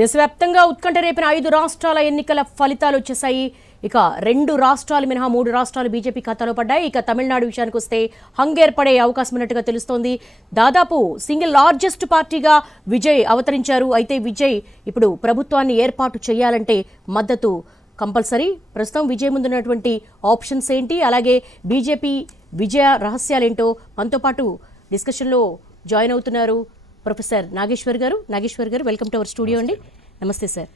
దేశవ్యాప్తంగా ఉత్కంఠ రేపిన 5 రాష్ట్రాల ఎన్నికల ఫలితాలు వచ్చేసాయి. ఇక 2 రాష్ట్రాలు మినహా 3 రాష్ట్రాలు బీజేపీ ఖాతాలో పడ్డాయి. ఇక తమిళనాడు విషయానికి వస్తే హంగేర్పడే అవకాశం ఉన్నట్టుగా తెలుస్తోంది. దాదాపు సింగిల్ లార్జెస్ట్ పార్టీగా విజయ్ అవతరించారు. అయితే విజయ్ ఇప్పుడు ప్రభుత్వాన్ని ఏర్పాటు చేయాలంటే మద్దతు కంపల్సరీ. ప్రస్తుతం విజయ్ ముందున్నటువంటి ఆప్షన్స్ ఏంటి, అలాగే బీజేపీ విజయ రహస్యాలేంటో మనతో పాటు డిస్కషన్లో జాయిన్ అవుతున్నారు ప్రొఫెసర్ నాగేశ్వర్ గారు. వెల్కమ్ టు అవర్ స్టూడియో అండి. నమస్తే సార్.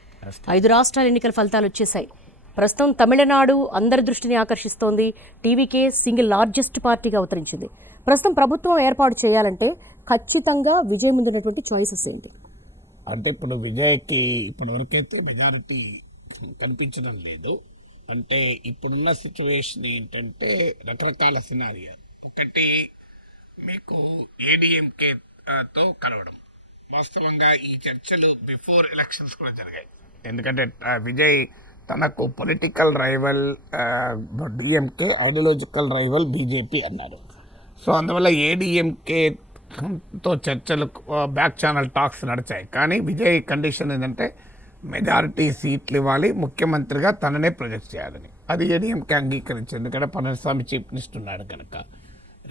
5 రాష్ట్రాల ఎన్నికల ఫలితాలు వచ్చేసాయి. ప్రస్తుతం తమిళనాడు అందరి దృష్టిని ఆకర్షిస్తోంది. టీవీకే సింగిల్ లార్జెస్ట్ పార్టీగా అవతరించింది. ప్రస్తుతం ప్రభుత్వం ఏర్పాటు చేయాలంటే ఖచ్చితంగా విజయ్ ముందున్నటువంటి చాయిసెస్ ఏంటి? అంటే ఇప్పుడు విజయ్కి ఇప్పటివరకైతే మెజారిటీ కనిపించడం లేదు. అంటే ఇప్పుడున్న సిచ్యువేషన్ ఏంటంటే రకరకాల సినారియో. ఒకటి, మీకు ఏడీఎంకేతో కలవడం. వాస్తవంగా ఈ చర్చలు బిఫోర్ ఎలక్షన్స్ కూడా జరిగాయి. ఎందుకంటే విజయ్ తనకు political rival DMK, ideological rival BJP అన్నారు. సో అందువల్ల ఏడీఎంకేతో చర్చలు బ్యాక్ ఛానల్ టాక్స్ నడిచాయి. కానీ విజయ్ కండిషన్ ఏంటంటే మెజారిటీ సీట్లు ఇవ్వాలి, ముఖ్యమంత్రిగా తననే ప్రొజెక్ట్ చేయాలని. అది ఏడీఎంకే అంగీకరించింది, ఎందుకంటే పళనిస్వామి చీఫ్ మినిస్టర్ ఉన్నాడు కనుక.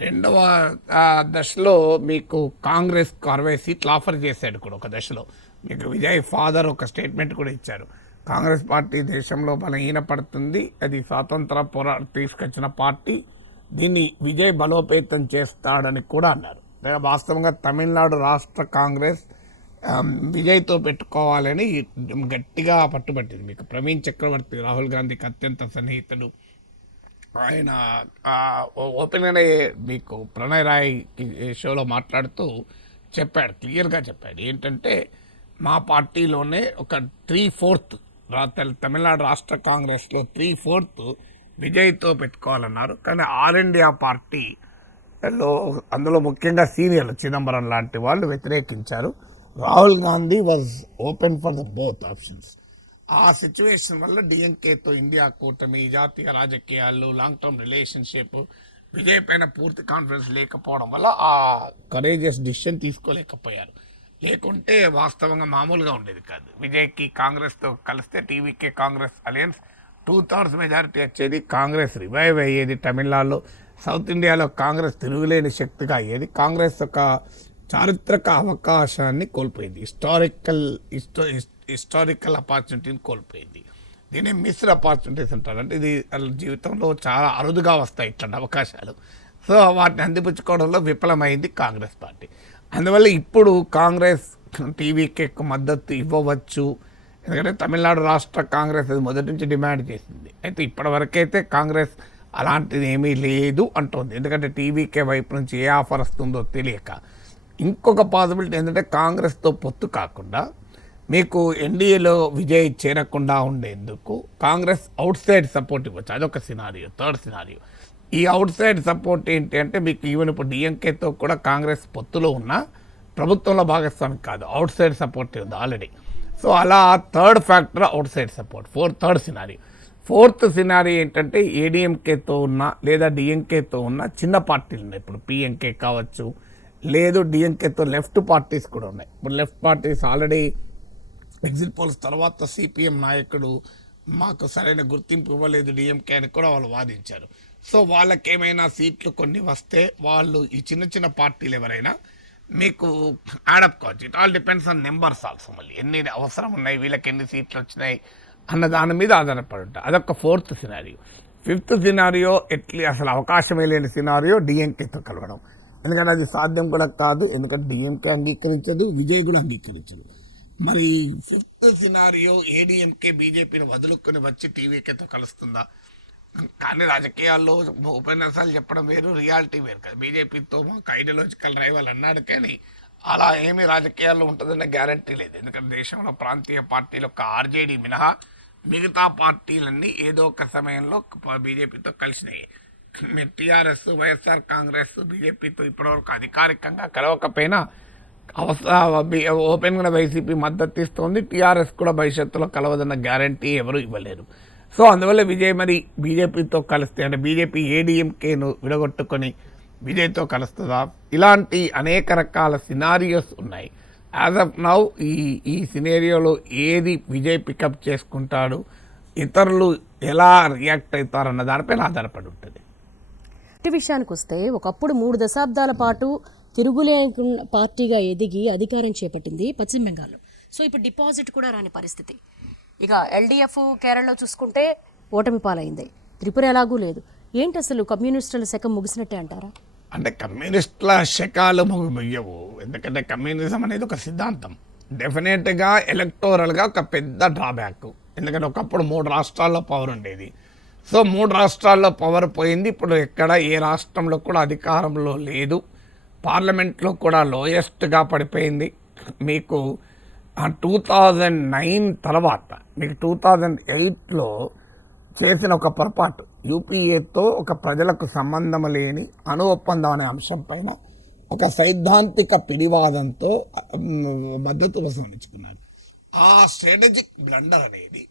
రెండవ దశలో మీకు కాంగ్రెస్ 60 సీట్లు ఆఫర్ చేశాడు కూడా ఒక దశలో. మీకు విజయ్ ఫాదర్ ఒక స్టేట్మెంట్ కూడా ఇచ్చారు, కాంగ్రెస్ పార్టీ దేశంలో బలహీనపడుతుంది, అది స్వాతంత్ర పోరాటం తీసుకొచ్చిన పార్టీ, దీన్ని విజయ్ బలోపేతం చేస్తాడని కూడా అన్నారు. వాస్తవంగా తమిళనాడు రాష్ట్ర కాంగ్రెస్ విజయ్తో పెట్టుకోవాలని గట్టిగా పట్టుబట్టింది. మీకు ప్రవీణ్ చక్రవర్తి రాహుల్ గాంధీకి అత్యంత సన్నిహితుడు. ఆయన ఓపెన్గానే మీకు ప్రణయ్ రాయ్ షోలో మాట్లాడుతూ చెప్పాడు, క్లియర్గా చెప్పాడు ఏంటంటే మా పార్టీలోనే ఒక 3/4 తమిళనాడు రాష్ట్ర కాంగ్రెస్లో 3/4 విజయ్తో పెట్టుకోవాలన్నారు. కానీ ఆల్ ఇండియా పార్టీలో అందులో ముఖ్యంగా సీనియర్లు చిదంబరం లాంటి వాళ్ళు వ్యతిరేకించారు. Rahul Gandhi was open for the both options. ఆ సిచ్యువేషన్ వల్ల డిఎంకేతో ఇండియా కూటమి, జాతీయ రాజకీయాలు, లాంగ్ టర్మ్ రిలేషన్షిప్, విజయ్ పైన పూర్తి కాన్ఫిడెన్స్ లేకపోవడం వల్ల ఆ కరేజియస్ డిసిషన్ తీసుకోలేకపోయారు. లేకుంటే వాస్తవంగా మామూలుగా ఉండేది కాదు. విజయ్కి కాంగ్రెస్తో కలిస్తే టీవీకే కాంగ్రెస్ అలయన్స్ 2/3 మెజారిటీ వచ్చేది, కాంగ్రెస్ రివైవ్ అయ్యేది తమిళనాడులో. సౌత్ ఇండియాలో కాంగ్రెస్ తిరుగులేని శక్తిగా అయ్యేది. కాంగ్రెస్ ఒక చారిత్రక అవకాశాన్ని కోల్పోయింది, హిస్టారికల్ ఆపర్చునిటీని కోల్పోయింది. దీన్ని మిస్డ్ ఆపర్చునిటీస్ అంటారు. అంటే ఇది జీవితంలో చాలా అరుదుగా వస్తాయి ఇట్లాంటి అవకాశాలు. సో వాటిని అందిపుచ్చుకోవడంలో విఫలమైంది కాంగ్రెస్ పార్టీ. అందువల్ల ఇప్పుడు కాంగ్రెస్ టీవీకి మద్దతు ఇవ్వవచ్చు, ఎందుకంటే తమిళనాడు రాష్ట్ర కాంగ్రెస్ అది మొదటి నుంచి డిమాండ్ చేసింది. అయితే ఇప్పటివరకైతే కాంగ్రెస్ అలాంటిది ఏమీ లేదు అంటోంది, ఎందుకంటే టీవీకే వైపు నుంచి ఏ ఆఫర్ వస్తుందో తెలియక. ఇంకొక పాసిబిలిటీ ఏంటంటే కాంగ్రెస్తో పొత్తు కాకుండా మీకు ఎన్డీఏలో విజయ్ చేరకుండా ఉండేందుకు కాంగ్రెస్ అవుట్ సైడ్ సపోర్ట్ ఇవ్వచ్చు. అదొక సినారియో, థర్డ్ సినారియో. ఈ అవుట్ సైడ్ సపోర్ట్ ఏంటి అంటే మీకు ఈవెన్ ఇప్పుడు డిఎంకేతో కూడా కాంగ్రెస్ పొత్తులో ఉన్న ప్రభుత్వంలో భాగస్వామి కాదు, అవుట్ సైడ్ సపోర్ట్ ఉంది ఆల్రెడీ. సో అలా third factor out side support. Third scenario. Fourth scenario ఏంటంటే ఏడీఎంకేతో ఉన్న లేదా డిఎంకేతో ఉన్న చిన్న పార్టీలు ఉన్నాయి. ఇప్పుడు పిఎంకే కావచ్చు, లేదు డిఎంకేతో లెఫ్ట్ పార్టీస్ కూడా ఉన్నాయి. ఇప్పుడు left parties already exit polls తర్వాత సిపిఎం నాయకుడు మాకు సరైన గుర్తింపు ఇవ్వలేదు డిఎంకే అని కూడా వాళ్ళు వాదించారు. సో వాళ్ళకేమైనా సీట్లు కొన్ని వస్తే వాళ్ళు ఈ చిన్న చిన్న పార్టీలు ఎవరైనా మీకు యాడప్ కావచ్చు. It all depends on numbers also. మళ్ళీ ఎన్ని అవసరం ఉన్నాయి, వీళ్ళకి ఎన్ని సీట్లు వచ్చినాయి అన్న దాని మీద ఆధారపడి ఉంటాయి. అదొక ఫోర్త్ సినారియో. ఫిఫ్త్ సినారియో అసలు అవకాశమే లేని సినారియో డిఎంకేతో కలవడం. ఎందుకంటే అది సాధ్యం కూడా కాదు, ఎందుకంటే డిఎంకే అంగీకరించదు, విజయ్ కూడా అంగీకరించదు. మరి ఫిఫ్త్ సినారియో ఏడీఎంకే బీజేపీని వదులుకొని వచ్చి టీవీకేతో కలుస్తుందా? కానీ రాజకీయాల్లో ఉపన్యాసాలు చెప్పడం వేరు, రియాలిటీ వేరు కదా. బీజేపీతో మాకు ఐడియాలజికల్ రైవల్ అన్నాడు, కానీ అలా ఏమీ రాజకీయాల్లో ఉంటుందన్న గ్యారంటీ లేదు. ఎందుకంటే దేశంలో ప్రాంతీయ పార్టీలు ఒక ఆర్జేడీ మినహా మిగతా పార్టీలన్నీ ఏదో ఒక సమయంలో బీజేపీతో కలిసినాయి. మీరు టీఆర్ఎస్, వైఎస్ఆర్ కాంగ్రెస్ బీజేపీతో ఇప్పటివరకు అధికారికంగా కలవకపోయినా ఓపెన్గా వైసీపీ మద్దతు ఇస్తోంది. టీఆర్ఎస్ కూడా భవిష్యత్తులో కలవదన్న గ్యారంటీ ఎవరు ఇవ్వలేరు. సో అందువల్ల విజయ్ మరి బీజేపీతో కలిస్తే, అంటే బీజేపీ ఏడీఎంకేను విడగొట్టుకొని విజయ్తో కలుస్తుందా? ఇలాంటి అనేక రకాల సినారియోస్ ఉన్నాయి. యాజ్ ఆఫ్ నౌ ఈ సినేరియోలో ఏది విజయ్ పికప్ చేసుకుంటాడు, ఇతరులు ఎలా రియాక్ట్ అవుతారన్న దానిపైన ఆధారపడి ఉంటుంది. పార్టీ విషయానికి వస్తే ఒకప్పుడు 3 దశాబ్దాల పాటు తిరుగులేని పార్టీగా ఎదిగి అధికారం చేపట్టింది పశ్చిమ బెంగాల్లో. సో ఇప్పుడు డిపాజిట్ కూడా రాని పరిస్థితి. ఇక ఎల్డీఎఫ్ కేరళలో చూసుకుంటే ఓటమి పాలైంది. త్రిపుర ఎలాగూ లేదు. ఏంటి అసలు కమ్యూనిస్టుల శకం ముగిసినట్టే అంటారా? అంటే కమ్యూనిస్టుల శకాలు ముగియవు. ఎందుకంటే కమ్యూనిజం అనేది ఒక సిద్ధాంతం. డెఫినెట్గా ఎలక్టోరల్గా ఒక పెద్ద డ్రాబ్యాక్. ఎందుకంటే ఒకప్పుడు 3 రాష్ట్రాల్లో పవర్ ఉండేది. సో 3 రాష్ట్రాల్లో పవర్ పోయింది. ఇప్పుడు ఎక్కడ ఏ రాష్ట్రంలో కూడా అధికారంలో లేదు. పార్లమెంట్లో కూడా లోయెస్ట్గా పడిపోయింది. మీకు 2009 తర్వాత మీకు 2008లో చేసిన ఒక పొరపాటు, యూపీఏతో ఒక ప్రజలకు సంబంధం లేని అణు ఒప్పందం అనే అంశం పైన ఒక సైద్ధాంతిక పిడివాదంతో మద్దతు ఉపసంహరించుకున్నారు. ఆ స్ట్రాటజిక్ బ్లండర్ అనేది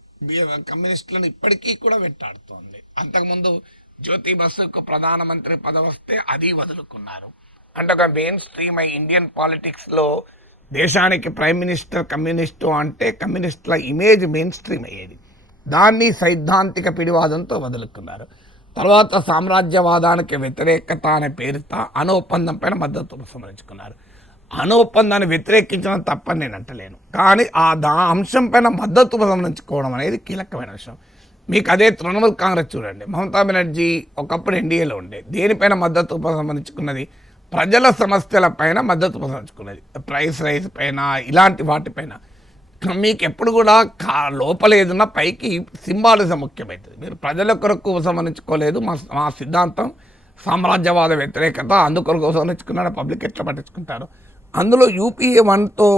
కమ్యూనిస్టులను ఇప్పటికీ కూడా వెంటాడుతోంది. అంతకుముందు జ్యోతి బసుకు ప్రధానమంత్రి పదవి వస్తే అది వదులుకున్నారు. అంటే ఒక మెయిన్ స్ట్రీమ్ ఇండియన్ పాలిటిక్స్లో దేశానికి ప్రైమ్ మినిస్టర్ కమ్యూనిస్టు అంటే కమ్యూనిస్టుల ఇమేజ్ మెయిన్ స్ట్రీమ్ అయ్యేది. దాన్ని సైద్ధాంతిక పిడివాదంతో వదులుకున్నారు. తర్వాత సామ్రాజ్యవాదానికి వ్యతిరేకత అనే పేరుతో అణు ఒప్పందం పైన మద్దతు ఉపసంహరించుకున్నారు. అణు ఒప్పందాన్ని వ్యతిరేకించడం తప్పని నేను అంటలేను, కానీ ఆ అంశం పైన మద్దతు ఉపసంహరించుకోవడం అనేది కీలకమైన విషయం. మీకు అదే తృణమూల్ కాంగ్రెస్ చూడండి, మమతా బెనర్జీ ఒకప్పుడు ఎన్డీఏలో ఉండే, దేనిపైన మద్దతు ఉపసంహరించుకున్నది? ప్రజల సమస్యల పైన మద్దతు ఉపసంహరించుకున్నది. ప్రైస్ రైజ్ పైన, ఇలాంటి వాటిపైన. మీకు ఎప్పుడు కూడా లోపల ఏదన్నా పైకి సింబాలిజం ముఖ్యమవుతుంది. మీరు ప్రజల కొరకు ఉపసంహరించుకోలేదు, మా సిద్ధాంతం సామ్రాజ్యవాద వ్యతిరేకత, అందుకొరకు ఉపసంహరించుకున్నాడు, పబ్లిక్ ఎట్లా పట్టించుకుంటారు. అందులో యూపీఏ 1తో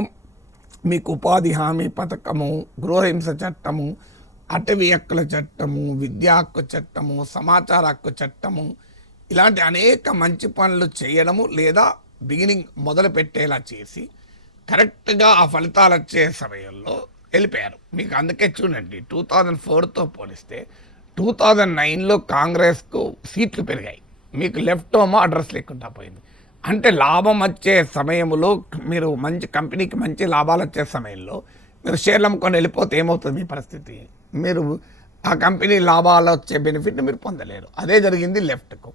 మీకు ఉపాధి హామీ పథకము, గృహహింస చట్టము, అటవీ హక్కుల చట్టము, విద్యా హక్కు చట్టము, సమాచార హక్కు చట్టము, ఇలాంటి అనేక మంచి పనులు చేయడము లేదా బిగినింగ్ మొదలు పెట్టేలా చేసి కరెక్ట్గా ఆ ఫలితాలు వచ్చే సమయంలో వెళ్ళిపోయారు. మీకు అందుకే చూడండి 2004తో పోలిస్తే 2009లో కాంగ్రెస్కు సీట్లు పెరిగాయి. మీకు లెఫ్ట్ హోమో అడ్రస్ లేకుండా పోయింది. అంటే లాభం వచ్చే సమయంలో మీరు మంచి కంపెనీకి మంచి లాభాలు వచ్చే సమయంలో మీరు షేర్లు అమ్ముకొని వెళ్ళిపోతే ఏమవుతుంది మీ పరిస్థితి? మీరు ఆ కంపెనీ లాభాలు వచ్చే బెనిఫిట్ మీరు పొందలేరు. అదే జరిగింది లెఫ్ట్కు.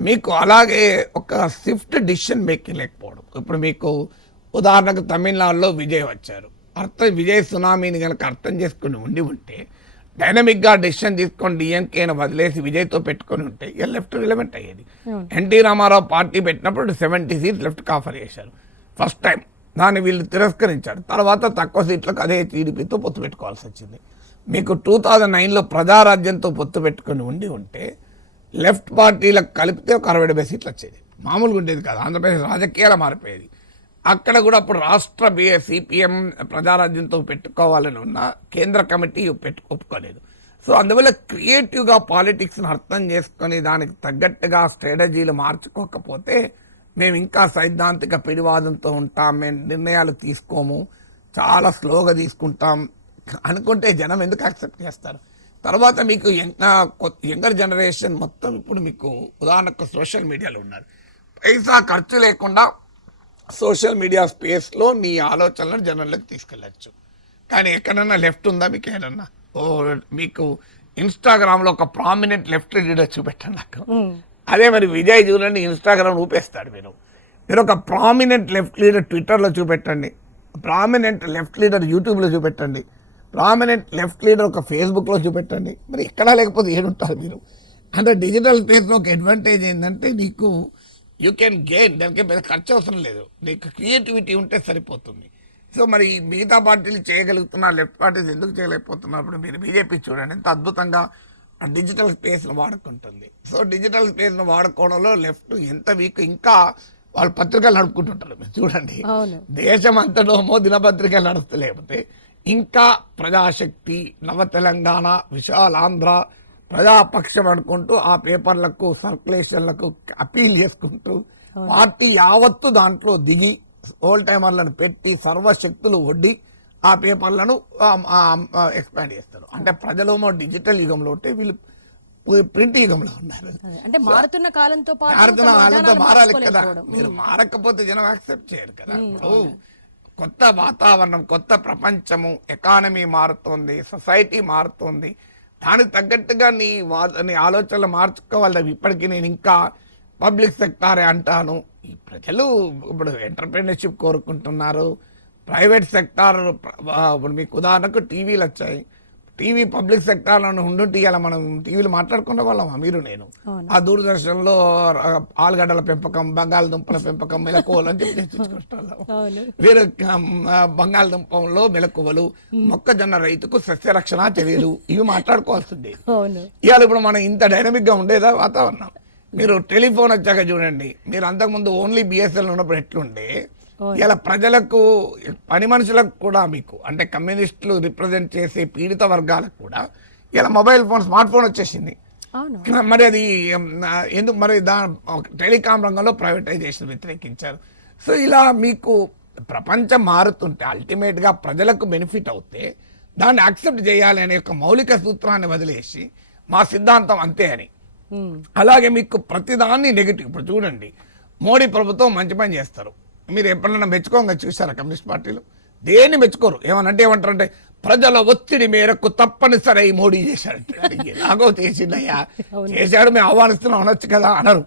మీకు అలాగే ఒక స్విఫ్ట్ డిసిషన్ మేకింగ్ లేకపోవడం. ఇప్పుడు మీకు ఉదాహరణకు తమిళనాడులో విజయ్ వచ్చారు. విజయ్ సునామీని కనుక అర్థం చేసుకుని ఉంటే డైనమిక్గా డెసిషన్ తీసుకొని డిఎంకేను వదిలేసి విజయ్తో పెట్టుకొని ఉంటే ఇక లెఫ్ట్ రిలవెంట్ అయ్యేది. ఎన్టీ రామారావు పార్టీ పెట్టినప్పుడు 70 సీట్లు లెఫ్ట్కి ఆఫర్ చేశారు ఫస్ట్ టైం. దాన్ని వీళ్ళు తిరస్కరించారు. తర్వాత తక్కువ సీట్లకు అదే టీడీపీతో పొత్తు పెట్టుకోవాల్సి వచ్చింది. మీకు 2009లో ప్రజారాజ్యంతో పొత్తు పెట్టుకొని ఉంటే లెఫ్ట్ పార్టీలకు కలిపితే ఒక 60-70 సీట్లు వచ్చేది. మామూలుగా ఉండేది కాదు. ఆంధ్రప్రదేశ్ రాజకీయాలు మారిపోయేది. అక్కడ కూడా అప్పుడు రాష్ట్ర సిపిఎం ప్రజారాజ్యంతో పెట్టుకోవాలని ఉన్న కేంద్ర కమిటీ ఒప్పుకోలేదు. సో అందువల్ల క్రియేటివ్గా పాలిటిక్స్ని అర్థం చేసుకొని దానికి తగ్గట్టుగా స్ట్రాటజీలు మార్చుకోకపోతే మేము ఇంకా సైద్ధాంతిక పిడివాదంతో ఉంటాం, మేము నిర్ణయాలు తీసుకోము, చాలా స్లోగా తీసుకుంటాం అనుకుంటే జనం ఎందుకు యాక్సెప్ట్ చేస్తారు? తర్వాత మీకు యంగర్ జనరేషన్ మొత్తం ఇప్పుడు మీకు ఉదాహరణకు సోషల్ మీడియాలో ఉన్నారు. పైసా ఖర్చు లేకుండా సోషల్ మీడియా స్పేస్లో నీ ఆలోచనలను జనంలోకి తీసుకెళ్ళచ్చు. కానీ ఎక్కడన్నా లెఫ్ట్ ఉందా మీకు? ఏదన్నా మీకు ఇన్స్టాగ్రామ్లో ఒక ప్రామినెంట్ లెఫ్ట్ లీడర్ చూపెట్టండి నాకు. అదే మరి విజయ్ చూడండి, ఇన్స్టాగ్రామ్ ఊపేస్తాడు. మీరు ఒక ప్రామినెంట్ లెఫ్ట్ లీడర్ ట్విట్టర్లో చూపెట్టండి, ప్రామినెంట్ లెఫ్ట్ లీడర్ యూట్యూబ్లో చూపెట్టండి, ప్రామినెంట్ లెఫ్ట్ లీడర్ ఒక ఫేస్బుక్లో చూపెట్టండి. మరి ఎక్కడా లేకపోతే ఏడుంటారు మీరు? అంటే డిజిటల్ స్పేస్లో ఒక అడ్వాంటేజ్ ఏంటంటే నీకు యూ కెన్ గెయిన్, దానికి పెద్ద ఖర్చు అవసరం లేదు, నీకు క్రియేటివిటీ ఉంటే సరిపోతుంది. సో మరి మిగతా పార్టీలు చేయగలుగుతున్నారు, లెఫ్ట్ పార్టీస్ ఎందుకు చేయలేకపోతున్నప్పుడు మీరు బీజేపీ చూడండి ఎంత అద్భుతంగా డిజిటల్ స్పేస్ను వాడుకుంటుంది. సో డిజిటల్ స్పేస్ను వాడుకోవడంలో లెఫ్ట్ ఎంత వీక్. ఇంకా వాళ్ళు పత్రికలు నడుపుకుంటుంటారు. మీరు చూడండి, దేశం అంతటోమో దినపత్రికలు నడుస్తలేకపోతే ఇంకా ప్రజాశక్తి, నవ తెలంగాణ, విశాలాంధ్ర, ప్రజాపక్షం అనుకుంటూ ఆ పేపర్లకు సర్క్యులేషన్లకు అపీల్ చేసుకుంటూ పార్టీ యావత్తు దాంట్లో దిగి ఓల్డ్ టైమర్లను పెట్టి సర్వశక్తులు ఒడ్డి ఆ పేపర్లను ఎక్స్పాండ్ చేస్తారు. అంటే ప్రజలేమో డిజిటల్ యుగంలో ఉంటే వీళ్ళు ప్రింట్ యుగంలో ఉన్నారు. అంటే మారుతున్న కాలంతో మారాలి కదా. మీరు మారకపోతే జనం యాక్సెప్ట్ చేయరు కదా. కొత్త వాతావరణం, కొత్త ప్రపంచము, ఎకానమీ మారుతోంది, సొసైటీ మారుతోంది. దానికి తగ్గట్టుగా నీ ఆలోచనలు మార్చుకోవాలి. ఇప్పటికీ నేను ఇంకా పబ్లిక్ సెక్టారే అంటాను. ఈ ప్రజలు ఇప్పుడు ఎంటర్ప్రీనర్షిప్ కోరుకుంటున్నారు. ప్రైవేట్ సెక్టార్ ఇప్పుడు మీకు ఉదాహరణకు టీవీలు వచ్చాయి. టీవీ పబ్లిక్ సెక్టార్లో ఉండుంటే ఇలా మనం టీవీలు మాట్లాడుకునే వాళ్ళం మీరు నేను. ఆ దూరదర్శన్లో ఆలుగడ్డల పెంపకం, బంగాళదుంపల పెంపకం, మెలకువలు అని చెప్పి తెచ్చుకుంటాం. వేరే బంగాళదుంపంలో మెలకువలు, మొక్కజొన్న రైతుకు సస్యరక్షణ చర్యలు, ఇవి మాట్లాడుకోవాల్సిందే. ఇవాళ ఇప్పుడు మనం ఇంత డైనమిక్ గా ఉండేదా వాతావరణం? మీరు టెలిఫోన్ వచ్చాక చూడండి, మీరు అంతకుముందు ఓన్లీ బిఎస్ఎల్ ఉన్నప్పుడు ఎట్లుండే, ఇలా ప్రజలకు, పని మనుషులకు కూడా, మీకు అంటే కమ్యూనిస్టులు రిప్రజెంట్ చేసే పీడిత వర్గాలకు కూడా ఇలా మొబైల్ ఫోన్, స్మార్ట్ ఫోన్ వచ్చేసింది. మరి అది ఎందుకు మరి టెలికాం రంగంలో ప్రైవేటైజేషన్ వ్యతిరేకించారు. సో ఇలా మీకు ప్రపంచం మారుతుంటే అల్టిమేట్గా ప్రజలకు బెనిఫిట్ అవుతే దాన్ని యాక్సెప్ట్ చేయాలి అనే ఒక మౌలిక సూత్రాన్ని వదిలేసి మా సిద్ధాంతం అంతే అని. అలాగే మీకు ప్రతిదాన్ని నెగిటివ్. ఇప్పుడు చూడండి, మోడీ ప్రభుత్వం మంచి పని చేస్తారు, మీరు ఎప్పుడైనా మెచ్చుకోగా చూసారా? కమ్యూనిస్ట్ పార్టీలు దేన్ని మెచ్చుకోరు. ఏమంటారంటే ప్రజల ఒత్తిడి మేరకు తప్పనిసరి మోడీ చేశాడు. ఎలాగో చేసిందయ్యా, చేశాడు, మేము ఆహ్వానిస్తున్నాం అనొచ్చు కదా అనరు.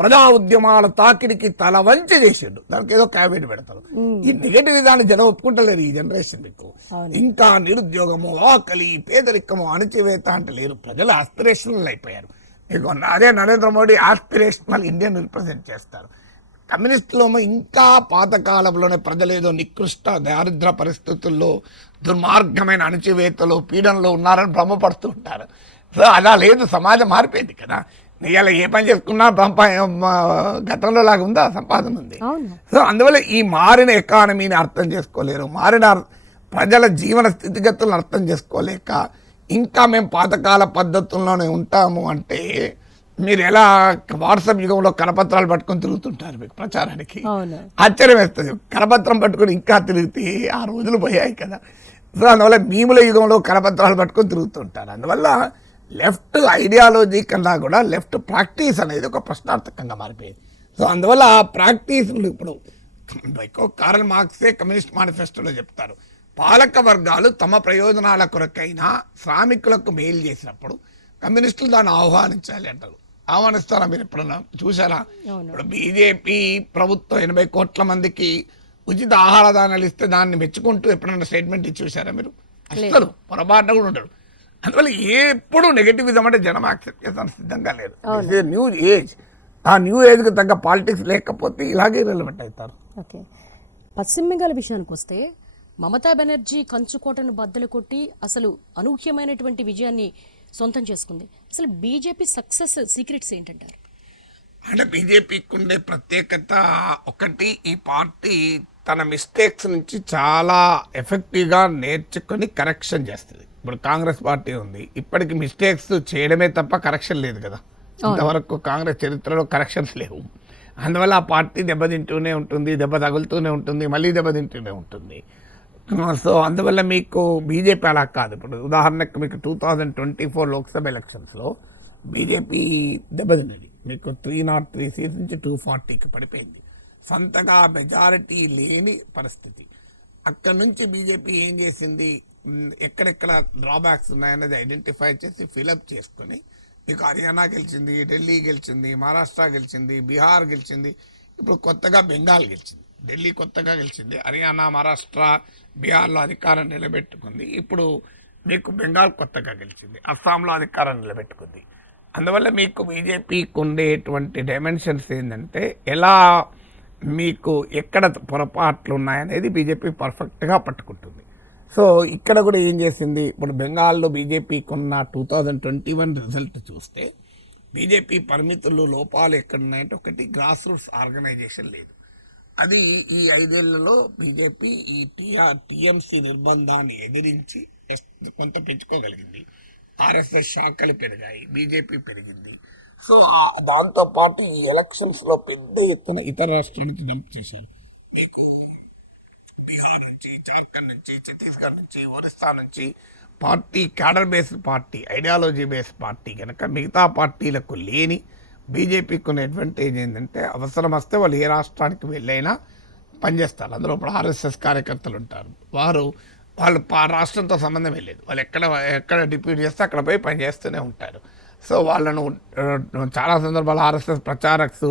ప్రజా ఉద్యమాల తాకిడికి తల వంచి చేసాడు, దానికి ఏదో క్యాబినెట్ పెడతారు. ఈ నెగటివ్ విధాన్ని జనం ఒప్పుకుంటలేరు ఈ జనరేషన్. మీకు ఇంకా నిరుద్యోగము, ఆకలి, పేదరికము, అణచివేత అంటే లేరు. ప్రజలు ఆస్పిరేషనల్ అయిపోయారు. మీకు అదే Narendra Modi aspirational Indian represent చేస్తారు. కమ్యూనిస్టులో ఇంకా పాతకాలంలోనే ప్రజలు ఏదో నికృష్ట దారిద్ర పరిస్థితుల్లో, దుర్మార్గమైన అణచివేతలో, పీడనలో ఉన్నారని భ్రమపడుతూ ఉంటారు. సో అలా లేదు, సమాజం మారిపోయింది కదా. ఇలా ఏ పని చేసుకున్నా గతంలో లాగా ఉందా? సంపాదన ఉంది. సో అందువల్ల ఈ మారిన ఎకానమీని అర్థం చేసుకోలేరు, మారిన ప్రజల జీవన స్థితిగతులను అర్థం చేసుకోలేక ఇంకా మేము పాతకాల పద్ధతుల్లోనే ఉంటాము అంటే, మీరు ఎలా వాట్సాప్ యుగంలో కరపత్రాలు పట్టుకొని తిరుగుతుంటారు మీకు ప్రచారానికి, ఆశ్చర్యం వేస్తుంది. కరపత్రం పట్టుకొని ఇంకా తిరిగితే ఆ రోజులు పోయాయి కదా. సో అందువల్ల మీముల యుగంలో కరపత్రాలు పట్టుకొని తిరుగుతుంటారు. అందువల్ల లెఫ్ట్ ఐడియాలజీ కన్నా కూడా లెఫ్ట్ ప్రాక్టీస్ అనేది ఒక ప్రశ్నార్థకంగా మారిపోయింది. సో అందువల్ల ఆ ప్రాక్టీస్లు ఇప్పుడు కార్ల్ మార్క్సే కమ్యూనిస్ట్ మేనిఫెస్టోలో చెప్తారు, పాలక వర్గాలు తమ ప్రయోజనాల కొరకైనా శ్రామికులకు మేలు చేసినప్పుడు కమ్యూనిస్టులు దాన్ని ఆహ్వానించాలి అంటారు. ఆహ్వానిస్తారా? మీరు ఎప్పుడన్నా చూసారా? ఇప్పుడు బీజేపీ ప్రభుత్వం 80 కోట్ల మందికి ఉచిత ఆహారదానాలు ఇస్తే దాన్ని మెచ్చుకుంటూ ఎప్పుడన్నా స్టేట్మెంట్ ఇచ్చి చూసారా మీరు? అసలు పొరపాటున కూడా ఉంటాడు. అందువల్ల ఎప్పుడు నెగటివిజం అంటే జనం యాక్సెప్ట్ చేస్తాను సిద్ధంగా లేదు. న్యూ ఏజ్, ఆ న్యూ ఏజ్కి తగ్గ పాలిటిక్స్ లేకపోతే ఇలాగే రిలవెంట్ అవుతారు. ఓకే, పశ్చిమ బెంగాల్ విషయానికి వస్తే మమతా బెనర్జీ కంచుకోటను బద్దలు కొట్టి అసలు అనూహ్యమైనటువంటి విజయాన్ని సొంతం చేసుకుంది. అసలు బీజేపీ సక్సెస్ సీక్రెట్స్ ఏంటంటారు? అంటే బీజేపీకి ఉండే ప్రత్యేకత ఒకటి, ఈ పార్టీ తన మిస్టేక్స్ నుంచి చాలా ఎఫెక్టివ్గా నేర్చుకొని కరెక్షన్ చేస్తుంది. ఇప్పుడు కాంగ్రెస్ పార్టీ ఉంది, ఇప్పటికి మిస్టేక్స్ చేయడమే తప్ప కరెక్షన్ లేదు కదా. ఇంతవరకు కాంగ్రెస్ చరిత్రలో కరెక్షన్స్ లేవు. అందువల్ల ఆ పార్టీ దెబ్బతింటూనే ఉంటుంది, దెబ్బ తగులుతూనే ఉంటుంది, మళ్ళీ దెబ్బతింటూనే ఉంటుంది. సో అందువల్ల మీకు బీజేపీ అలా కాదు. ఇప్పుడు ఉదాహరణకు మీకు 2024 లోక్సభ ఎలక్షన్స్లో బీజేపీ దెబ్బతిన్నది. మీకు 303 సీట్స్ నుంచి 240కి పడిపోయింది. సొంతగా మెజారిటీ లేని పరిస్థితి. అక్కడ నుంచి బీజేపీ ఏం చేసింది, ఎక్కడెక్కడ డ్రాబ్యాక్స్ ఉన్నాయనేది ఐడెంటిఫై చేసి ఫిలప్ చేసుకొని మీకు హర్యానా గెలిచింది, ఢిల్లీ గెలిచింది, మహారాష్ట్ర గెలిచింది, బీహార్ గెలిచింది, ఇప్పుడు కొత్తగా బెంగాల్ గెలిచింది. ఢిల్లీ కొత్తగా గెలిచింది, హర్యానా, మహారాష్ట్ర, బీహార్లో అధికారం నిలబెట్టుకుంది. ఇప్పుడు మీకు బెంగాల్ కొత్తగా గెలిచింది, అస్సాంలో అధికారం నిలబెట్టుకుంది. అందువల్ల మీకు బీజేపీకి ఉండేటువంటి డైమెన్షన్స్ ఏంటంటే, ఎలా మీకు ఎక్కడ పొరపాట్లు ఉన్నాయనేది బీజేపీ పర్ఫెక్ట్గా పట్టుకుంటుంది. సో ఇక్కడ కూడా ఏం చేసింది, ఇప్పుడు బెంగాల్లో బీజేపీకి ఉన్న 2021 రిజల్ట్ చూస్తే బీజేపీ పరిమితులు, లోపాలు ఎక్కడున్నాయంటే, ఒకటి గ్రాస్ రూట్స్ ఆర్గనైజేషన్ లేదు. అది ఈ 5 ఏళ్లలో బీజేపీ ఈ టీఎంసీ నిర్బంధాన్ని ఎదిరించి కొంత పెంచుకోగలిగింది. ఆర్ఎస్ఎస్ శాఖలు పెరిగాయి, బీజేపీ పెరిగింది. సో దాంతోపాటు ఈ ఎలక్షన్స్లో పెద్ద ఎత్తున ఇతర రాష్ట్రాల నుంచి జంప్ చేశారు. మీకు బీహార్ నుంచి, జార్ఖండ్ నుంచి, ఛత్తీస్గఢ్ నుంచి, ఒరిస్సా నుంచి party cadre based party, ideology based party కనుక మిగతా పార్టీలకు లేని బీజేపీకి ఉన్న అడ్వాంటేజ్ ఏంటంటే, అవసరం వస్తే వాళ్ళు ఏ రాష్ట్రానికి వెళ్ళైనా పనిచేస్తారు. అందులో ఇప్పుడు ఆర్ఎస్ఎస్ కార్యకర్తలు ఉంటారు. వాళ్ళు రాష్ట్రంతో సంబంధమే లేదు. వాళ్ళు ఎక్కడ డిప్యూట్ చేస్తే అక్కడ పోయి పనిచేస్తూనే ఉంటారు. సో వాళ్ళను చాలా సందర్భాలు ఆర్ఎస్ఎస్ ప్రచారక్స్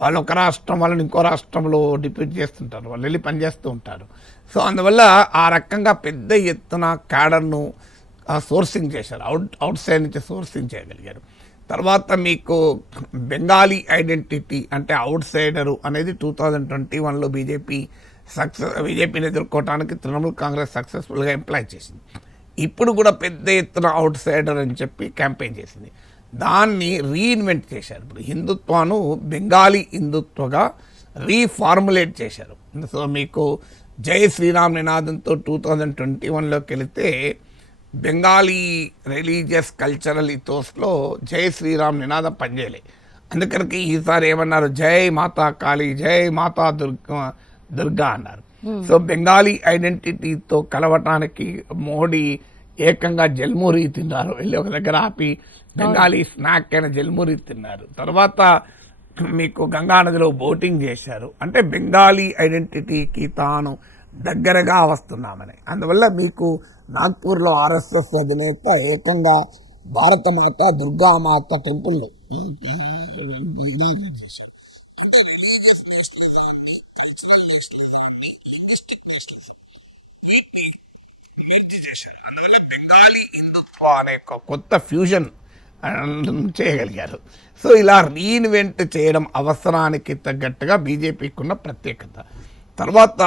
వాళ్ళు ఒక రాష్ట్రం వాళ్ళని ఇంకో రాష్ట్రంలో డిప్యూట్ చేస్తుంటారు. వాళ్ళు వెళ్ళి పనిచేస్తూ ఉంటారు. సో అందువల్ల ఆ రకంగా పెద్ద ఎత్తున క్యాడర్ను సోర్సింగ్ చేశారు. అవుట్ సైడ్ నుంచి సోర్సింగ్ చేయగలిగారు. తర్వాత మీకు బెంగాలీ ఐడెంటిటీ అంటే అవుట్ సైడరు అనేది 2021లో బీజేపీని ఎదుర్కోవడానికి తృణమూల్ కాంగ్రెస్ సక్సెస్ఫుల్గా ఎంప్లాయ్ చేసింది. ఇప్పుడు కూడా పెద్ద ఎత్తున అవుట్ సైడర్ అని చెప్పి క్యాంపెయిన్ చేసింది. దాన్ని రీఇన్వెంట్ చేశారు. ఇప్పుడు హిందుత్వాను బెంగాలీ హిందుత్వగా రీఫార్ములేట్ చేశారు. సో మీకు జై శ్రీరామ్ నినాదంతో 2021లోకి వెళితే బెంగాలీ రిలీజియస్ కల్చరల్ ఇథోస్లో జై శ్రీరామ్ నినాదం పనిచేయలే. అందుకనికి ఈసారి ఏమన్నారు, జై మాతా కాళీ, జై మాతా దుర్గా అన్నారు. సో బెంగాలీ ఐడెంటిటీతో కలవటానికి మోడీ ఏకంగా జల్మూరి తిన్నారు. వెళ్ళి ఒక దగ్గర ఆపి బెంగాలీ స్నాక్ అయిన జల్మూరి తిన్నారు. తర్వాత మీకు గంగా నదిలో బోటింగ్ చేశారు. అంటే బెంగాలీ ఐడెంటిటీకి తాను దగ్గరగా వస్తున్నామని. అందువల్ల మీకు నాగ్పూర్లో ఆర్ఎస్ఎస్ అధినేత ఏకంగా భారతమాత దుర్గామాత టెంపుల్ చేశారు. బెంగాలీ హిందుత్వ అనే కొత్త ఫ్యూజన్ చేయగలిగారు. సో ఇలా రీఇన్వెంట్ చేయడం అవసరానికి తగ్గట్టుగా బీజేపీకి ఉన్న ప్రత్యేకత. తర్వాత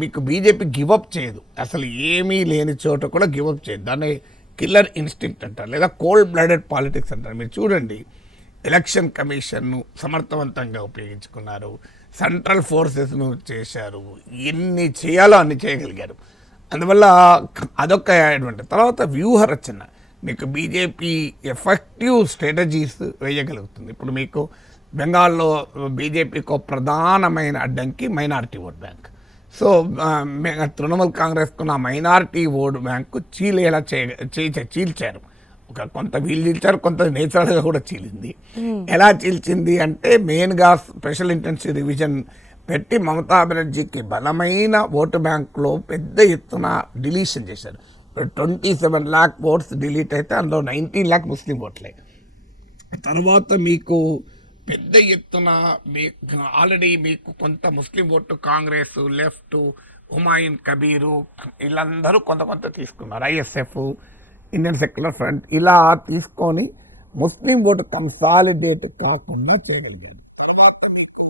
మీకు బీజేపీ గివప్ చేయదు. అసలు ఏమీ లేని చోట కూడా గివప్ చేయదు. దాన్ని కిల్లర్ ఇన్స్టింక్ట్ అంటారు, లేదా కోల్డ్ బ్లడెడ్ పాలిటిక్స్ అంటారు. మీరు చూడండి, ఎలక్షన్ కమిషన్ను సమర్థవంతంగా ఉపయోగించుకున్నారు, సెంట్రల్ ఫోర్సెస్ను చేశారు, ఎన్ని చేయాలో అన్ని చేయగలిగారు. అందువల్ల అదొక అడ్వాంటేజ్. తర్వాత వ్యూహ రచన, మీకు బీజేపీ ఎఫెక్టివ్ స్ట్రాటజీస్ వేయగలుగుతుంది. ఇప్పుడు మీకు బెంగాల్లో బీజేపీకి ఒక ప్రధానమైన అడ్డంకి minority vote bank. So Trinamool కాంగ్రెస్కున్న మైనారిటీ ఓట్ బ్యాంకు చీలేలా చీల్చారు. కొంత వీళ్ళు చీల్చారు, కొంత నేచురల్గా కూడా చీలింది. ఎలా చీల్చింది అంటే మెయిన్గా స్పెషల్ ఇంటెన్సివ్ రివిజన్ పెట్టి మమతా బెనర్జీకి బలమైన ఓటు బ్యాంకులో పెద్ద ఎత్తున డిలీషన్ చేశారు. 27 lakh ఓట్స్ డిలీట్ అయితే అందులో 19 lakh ముస్లిం ఓట్లే. తర్వాత మీకు పెద్ద ఎత్తున ఆల్రెడీ మీకు కొంత ముస్లిం ఓటు కాంగ్రెస్, లెఫ్ట్, హుమాయూన్ కబీరు వీళ్ళందరూ కొంత తీసుకున్నారు. ఐఎస్ఎఫ్, ఇండియన్ సెక్యులర్ ఫ్రంట్ ఇలా తీసుకొని ముస్లిం ఓటు కన్సాలిడేట్ కాకుండా చేయగలిగారు. తర్వాత మీకు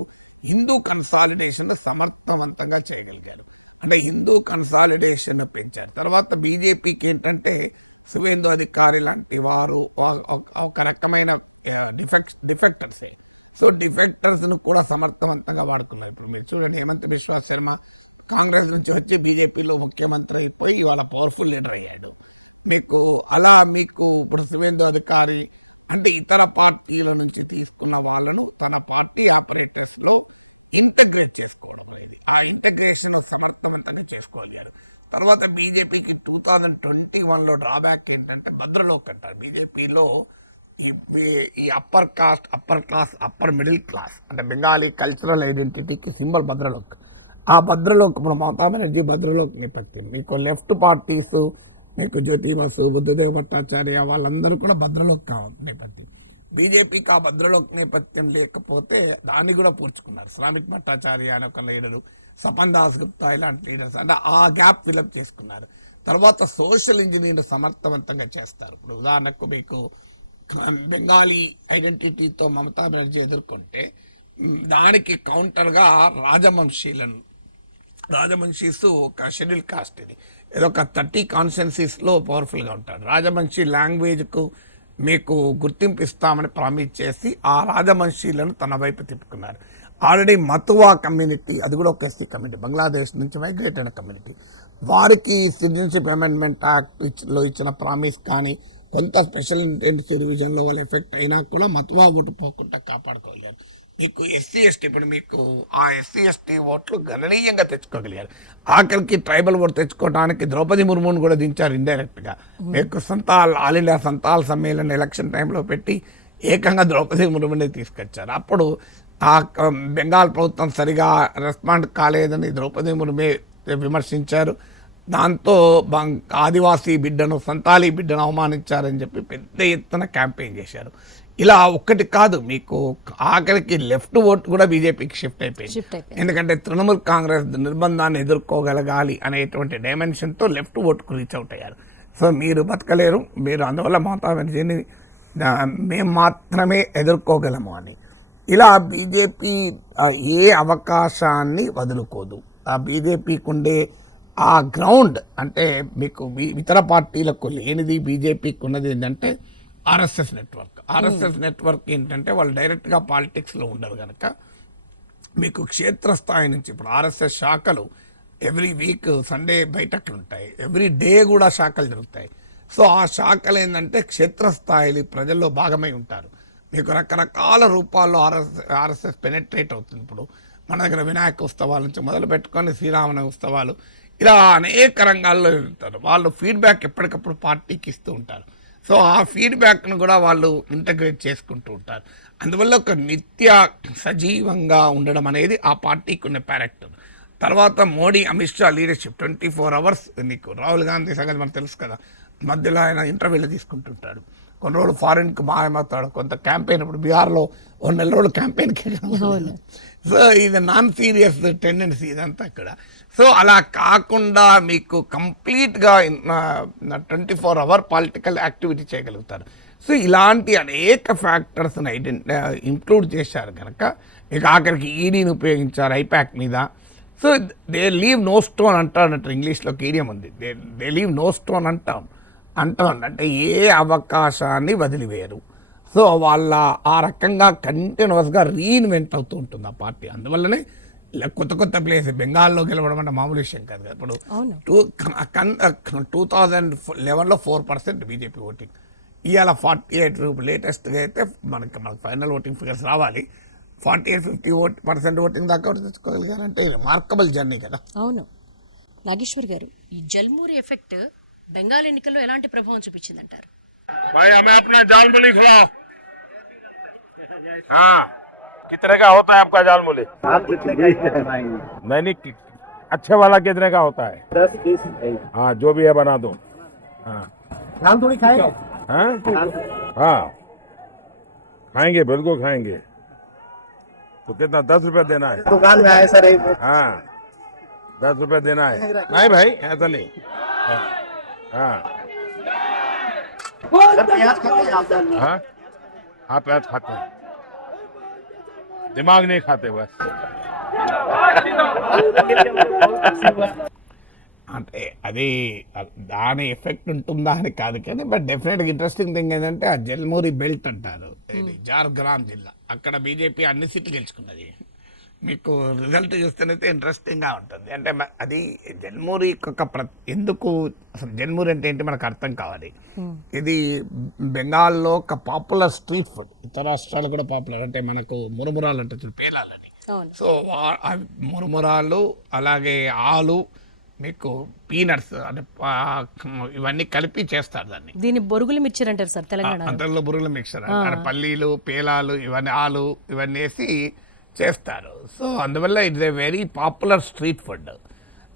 హిందూ కన్సాలిడేషన్ సమర్థవంతంగా చేయగలిగారు. అంటే హిందూ కన్సాలిడేషన్ పెంచారు. తర్వాత బీజేపీకి ఏంటంటే సురేంద్ర అధికారి లాంటి వారు ఒక రకమైన డిఫెక్టర్స్. సో డిఫెక్టర్స్ ను కూడా సమర్థవంతంగా వాడుకున్నారు. చూడండి, అనంత విశ్వాస్ శర్మ కాంగ్రెస్ నుంచి వచ్చి బీజేపీలో ముఖ్యమంత్రి అయిపోయి వాళ్ళ పవర్ఫుల్ లీడర్. మీకు అలా మీకు సురేంద్ర అధికారి అంటే ఇతర పార్టీల నుంచి తీసుకున్న వాళ్ళను తన పార్టీ ఆపరేటివ్స్ లో ఇంటగ్రేట్ చేసుకోవడం. ఆ ఇంటగ్రేషన్ సమర్థవంతంగా చేసుకోగలిగారు. తర్వాత బీజేపీకి 2021లో డ్రాబ్యాక్ ఏంటంటే భద్రలోక్ అంటారు. బీజేపీలో ఈ upper caste, upper class, upper middle class అంటే బెంగాలీ కల్చరల్ ఐడెంటిటీకి సింబల్ భద్రలోక్. ఆ భద్రలోక్ ఇప్పుడు మమతా బెనర్జీ భద్రలోక్ నేపథ్యం. మీకు లెఫ్ట్ పార్టీస్, మీకు జ్యోతి బసు, బుద్ధదేవ్ భట్టాచార్య వాళ్ళందరూ కూడా భద్రలోక్ నేపథ్యం. బీజేపీకి ఆ భద్రలోక్ నేపథ్యం లేకపోతే దాన్ని కూడా పూడ్చుకున్నారు. శ్రామిక్ భట్టాచార్య అని ఒక లీడరు, సపన్ దాస్ గుప్తా ఇలాంటి లీడర్స్ అంటే ఆ గ్యాప్ ఫిలప్ చేసుకున్నారు. తర్వాత సోషల్ ఇంజనీర్ సమర్థవంతంగా చేస్తారు. ఇప్పుడు ఉదాహరణకు మీకు బెంగాలీ ఐడెంటిటీతో మమతా బెనర్జీ ఎదుర్కొంటే దానికి కౌంటర్గా రాజవంశీస్ ఒక షెడ్యూల్ కాస్ట్, ఏదో ఒక 30 కాన్స్టిట్యున్సీస్లో పవర్ఫుల్గా ఉంటాడు. రాజవంశీ లాంగ్వేజ్కు మీకు గుర్తింపు ఇస్తామని ప్రామిస్ చేసి ఆ రాజవంశీలను తన వైపు తిప్పుకున్నారు. ఆల్రెడీ మతువా కమ్యూనిటీ, అది కూడా ఒక ఎస్సీ కమ్యూనిటీ, బంగ్లాదేశ్ నుంచి మైగ్రేట్ అయిన కమ్యూనిటీ, వారికి సిటిజన్షిప్ అమెండ్మెంట్ యాక్ట్లో ఇచ్చిన ప్రామిస్ కానీ కొంత స్పెషల్ ఇంటెన్సివ్ రివిజన్లో వాళ్ళు ఎఫెక్ట్ అయినా కూడా మతువా ఓటు పోకుండా కాపాడుకోగలిగారు. మీకు ఎస్సీ ఎస్టీ, ఇప్పుడు మీకు ఆ ఎస్సీ ఎస్టీ ఓట్లు గణనీయంగా తెచ్చుకోగలిగారు. ఆఖరికి ట్రైబల్ ఓటు తెచ్చుకోవడానికి ద్రౌపది ముర్మును కూడా దించారు ఇండైరెక్ట్గా. మీకు ఆల్ ఇండియా సంతాల్ సమ్మేళన ఎలక్షన్ టైంలో పెట్టి ఏకంగా ద్రౌపది ముర్ముని తీసుకొచ్చారు. అప్పుడు బెంగాల్ ప్రభుత్వం సరిగా రెస్పాండ్ కాలేదని ద్రౌపది ముర్మే విమర్శించారు. దాంతో ఆదివాసీ బిడ్డను, సంతాలీ బిడ్డను అవమానించారని చెప్పి పెద్ద ఎత్తున క్యాంపెయిన్ చేశారు. ఇలా ఒక్కటి కాదు, మీకు ఆఖరికి లెఫ్ట్ ఓట్ కూడా బీజేపీకి షిఫ్ట్ అయిపోయింది. ఎందుకంటే తృణమూల్ కాంగ్రెస్ నిర్బంధాన్ని ఎదుర్కోగలగాలి అనేటువంటి డైమెన్షన్తో లెఫ్ట్ ఓట్కు రీచ్ అవుట్ అయ్యారు. సో మీరు బతకలేరు, మీరు అందువల్ల మమతా బెనర్జీని మేము మాత్రమే ఎదుర్కోగలము అని. ఇలా బీజేపీ ఏ అవకాశాన్ని వదులుకోదు. ఆ బీజేపీకి ఉండే ఆ గ్రౌండ్ అంటే మీకు ఇతర పార్టీలకు లేనిది బీజేపీకి ఉన్నది ఏంటంటే ఆర్ఎస్ఎస్ నెట్వర్క్. ఆర్ఎస్ఎస్ నెట్వర్క్ ఏంటంటే వాళ్ళు డైరెక్ట్గా పాలిటిక్స్లో ఉండరు కనుక మీకు క్షేత్రస్థాయి నుంచి ఇప్పుడు ఆర్ఎస్ఎస్ శాఖలు ఎవ్రీ వీక్ సండే బయటకు ఉంటాయి, ఎవ్రీ డే కూడా శాఖలు జరుగుతాయి. సో ఆ శాఖలు ఏంటంటే క్షేత్రస్థాయిలు ప్రజల్లో భాగమై ఉంటారు. మీకు రకరకాల రూపాల్లో ఆర్ఎస్ఎస్ పెనెట్రేట్ అవుతుంది. ఇప్పుడు మన దగ్గర వినాయక ఉత్సవాల నుంచి మొదలు పెట్టుకొని శ్రీరామనవమి ఉత్సవాలు ఇలా అనేక రంగాల్లో వెళ్తారు. వాళ్ళు ఫీడ్బ్యాక్ ఎప్పటికప్పుడు పార్టీకి ఇస్తూ ఉంటారు. సో ఆ ఫీడ్బ్యాక్ను కూడా వాళ్ళు ఇంటగ్రేట్ చేసుకుంటూ ఉంటారు. అందువల్ల ఒక నిత్య సజీవంగా ఉండడం అనేది ఆ పార్టీకి ఉన్న క్యారెక్టర్. తర్వాత మోడీ, అమిత్ షా లీడర్షిప్ 24 hours. నీకు రాహుల్ గాంధీ సంగతి మనకు తెలుసు కదా, మధ్యలో ఆయన ఇంటర్వ్యూలు తీసుకుంటుంటాడు, కొన్ని రోజులు ఫారిన్కి మాయమవుతాడు, కొంత క్యాంపెయిన్. ఇప్పుడు బీహార్లో 1 నెల రోజులు క్యాంపెయిన్కి. సో ఇది నాన్ సీరియస్ టెండెన్సీ ఇదంతా అక్కడ. సో అలా కాకుండా మీకు కంప్లీట్గా 24 hour పొలిటికల్ యాక్టివిటీ చేయగలుగుతారు. సో ఇలాంటి అనేక ఫ్యాక్టర్స్ని ఇంక్లూడ్ చేశారు కనుక ఇక ఆఖరికి ఈడీని ఉపయోగించారు ఐపాక్ మీద. So they leave no stone అంటారు, ఇంగ్లీష్లో ఈడియం ఉంది, దే లీవ్ నో స్టోన్ అంటాం అంటే ఏ అవకాశాన్ని వదిలివేయరు. సో వాళ్ళ ఆ రకంగా కంటిన్యూస్గా రీఇన్వెంట్ అవుతూ ఉంటుంది ఆ పార్టీ. అందువల్లనే కొత్త కొత్త ప్లేస్ బెంగాల్లో గెలవడం అంటే మామూలు విషయం కాదు. ఇప్పుడు 2011లో 4% బీజేపీ ఓటింగ్, ఇవాళ 48 లేటెస్ట్గా అయితే మనకి ఫైనల్ ఓటింగ్ ఫిగర్స్ రావాలి. 48-50% ఓటింగ్ దాకా తెచ్చుకోగలిగారంటే రిమార్కబుల్ జర్నీ కదా. అవును నాగేశ్వర్ గారు, ఈ జల్మూరి ఎఫెక్ట్ బెంగాల్ ఎన్నికల్లో ఎలాంటి ప్రభావం చూపించిందంటారు? भाई हमें अपना जाल मूली खिलाओ। हाँ, कितने का होता है आपका जाल मूली? आप कितने का बनाएंगे? नहीं, अच्छे वाला कितने का होता है? 10-20। हाँ, जो भी है बना दो। हाँ दाल थोड़ी खाएंगे? हाँ हाँ, खाएंगे, बिल्कुल खाएंगे। तो कितना 10 रुपया देना है? दुकान में आए सर। हाँ 10 रुपया देना है। नहीं भाई ऐसा नहीं। हाँ प्याज खाते हैं आप? हाँ हाँ, प्याज खाते हैं, दिमाग नहीं खाते बस। అంటే అది దాని ఎఫెక్ట్ ఉంటుందా అని కాదు కానీ, బట్ డెఫినెట్గా ఇంట్రెస్టింగ్ థింగ్ ఏంటంటే ఆ జల్మూరి బెల్ట్ అంటారు, ఇది జార్గ్రామ్ జిల్లా, అక్కడ బీజేపీ అన్ని సీట్లు గెలుచుకున్నది. మీకు రిజల్ట్ చూస్తేనైతే ఇంట్రెస్టింగ్గా ఉంటుంది. అంటే అది జల్మూరి ఎందుకు అసలు జల్మూరి అంటే ఏంటి మనకు అర్థం కావాలి. ఇది బెంగాల్లో ఒక పాపులర్ స్ట్రీట్ ఫుడ్, ఇతర రాష్ట్రాలు కూడా పాపులర్. అంటే మనకు మురుమురాలు అంటే పేలాలని, సో మురుమురాలు అలాగే ఆలు, మీకు పీనట్స్ అంటే ఇవన్నీ కలిపి చేస్తారు. దీన్ని బొరుగులు మిక్చర్ అంటారు సార్ తెలంగాణ. అంతలో బురుగుల మిక్చర్ అంటారు, పల్లీలు, పేలాలు, ఇవన్నీ ఆలు ఇవన్నీ వేసి చేస్తారు. సో అందువల్ల it's a very popular street food.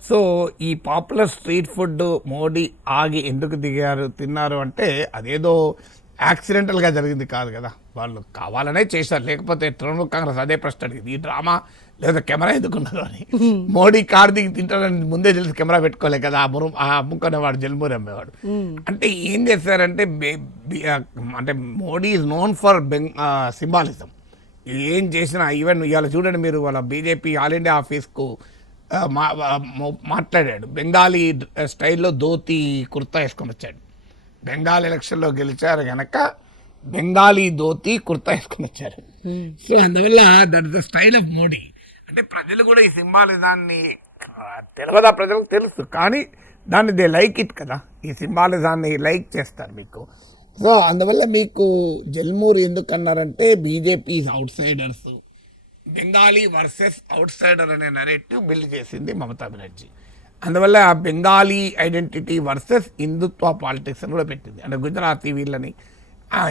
So ఈ పాపులర్ స్ట్రీట్ ఫుడ్ మోడీ ఆగి ఎందుకు తిన్నారు అంటే అదేదో యాక్సిడెంటల్గా జరిగింది కాదు కదా, వాళ్ళు కావాలనే చేశారు. లేకపోతే తృణమూల్ కాంగ్రెస్ అదే ప్రశ్న అడిగింది, ఈ డ్రామా లేదా కెమెరా ఎందుకున్నారు అని. మోడీ కార్ దిగి తింటారని ముందే తెలిసి కెమెరా పెట్టుకోలే కదా ఆ అమ్ముకునేవాడు, జల్మూరి అమ్మేవాడు. అంటే ఏం చేశారంటే అంటే Modi is known for symbolism. ఏం చేసినా ఈవెన్ ఇవాళ చూడండి మీరు, వాళ్ళ బీజేపీ ఆల్ ఇండియా ఆఫీస్కు మాట్లాడాడు, బెంగాలీ స్టైల్లో ధోతి కుర్తా వేసుకొని వచ్చాడు. బెంగాల్ ఎలక్షన్లో గెలిచారు కనుక బెంగాలీ ధోతి కుర్తా వేసుకొని వచ్చారు. సో అందువల్ల that is the style of Modi. అంటే ప్రజలు కూడా ఈ సింబాలిజాన్ని తెలియదా, ప్రజలకు తెలుసు కానీ దాన్ని దే లైక్ ఇట్ కదా, ఈ సింబాలిజాన్ని లైక్ చేస్తారు మీకు. సో అందువల్ల మీకు జల్మూరి ఎందుకు అన్నారంటే BJP outsiders, Bengali versus outsider అనే నరేటివ్ బిల్డ్ చేసింది మమతా బెనర్జీ. అందువల్ల ఆ Bengali identity versus Hindutva politics అని కూడా పెట్టింది. అంటే గుజరాతీ వీళ్ళని,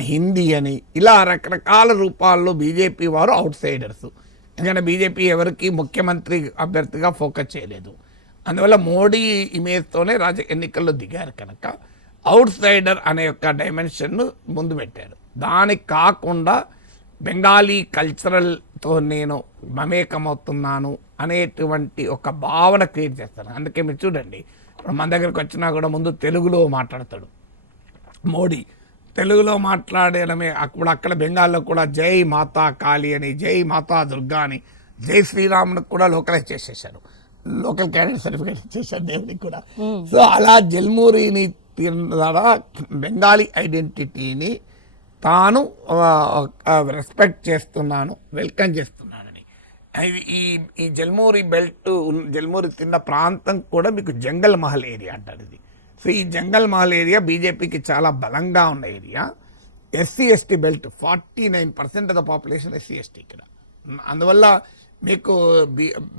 హిందీ అని, ఇలా రకరకాల రూపాల్లో బీజేపీ వారు అవుట్ సైడర్స్. ఎందుకంటే బీజేపీ ఎవరికి ముఖ్యమంత్రి అభ్యర్థిగా ఫోకస్ చేయలేదు. అందువల్ల మోడీ ఇమేజ్తోనే ఎన్నికల్లో దిగారు కనుక అవుట్ సైడర్ అనే యొక్క డైమెన్షన్ను ముందు పెట్టారు. దానికి కాకుండా బెంగాలీ కల్చరల్తో నేను మమేకమవుతున్నాను అనేటువంటి ఒక భావన క్రియేట్ చేస్తాను. అందుకే మీరు చూడండి, ఇప్పుడు మన దగ్గరికి వచ్చినా కూడా ముందు తెలుగులో మాట్లాడతాడు మోడీ. తెలుగులో మాట్లాడడమే అక్కడ బెంగాల్లో కూడా జై మాతా కాళీ అని, జై మాతా దుర్గా అని, జై శ్రీరామ్ని కూడా లోకలైజ్ చేసేసారు. లోకల్ క్యాండిడేట్ సర్టిఫికేట్ ఇచ్చేసారు దేవుడికి కూడా. సో అలా జల్మూరిని ద్వారా బెంగాలీ ఐడెంటిటీని తాను రెస్పెక్ట్ చేస్తున్నాను, వెల్కమ్ చేస్తున్నానని. ఈ జల్మూరి బెల్ట్, జల్మూరి తిన్న ప్రాంతం కూడా మీకు జంగల్ మహల్ ఏరియా అంటారు ఇది. సో ఈ జంగల్ మహల్ ఏరియా బీజేపీకి చాలా బలంగా ఉన్న area. SC ST belt 49% of the population SC ST ఇక్కడ. అందువల్ల మీకు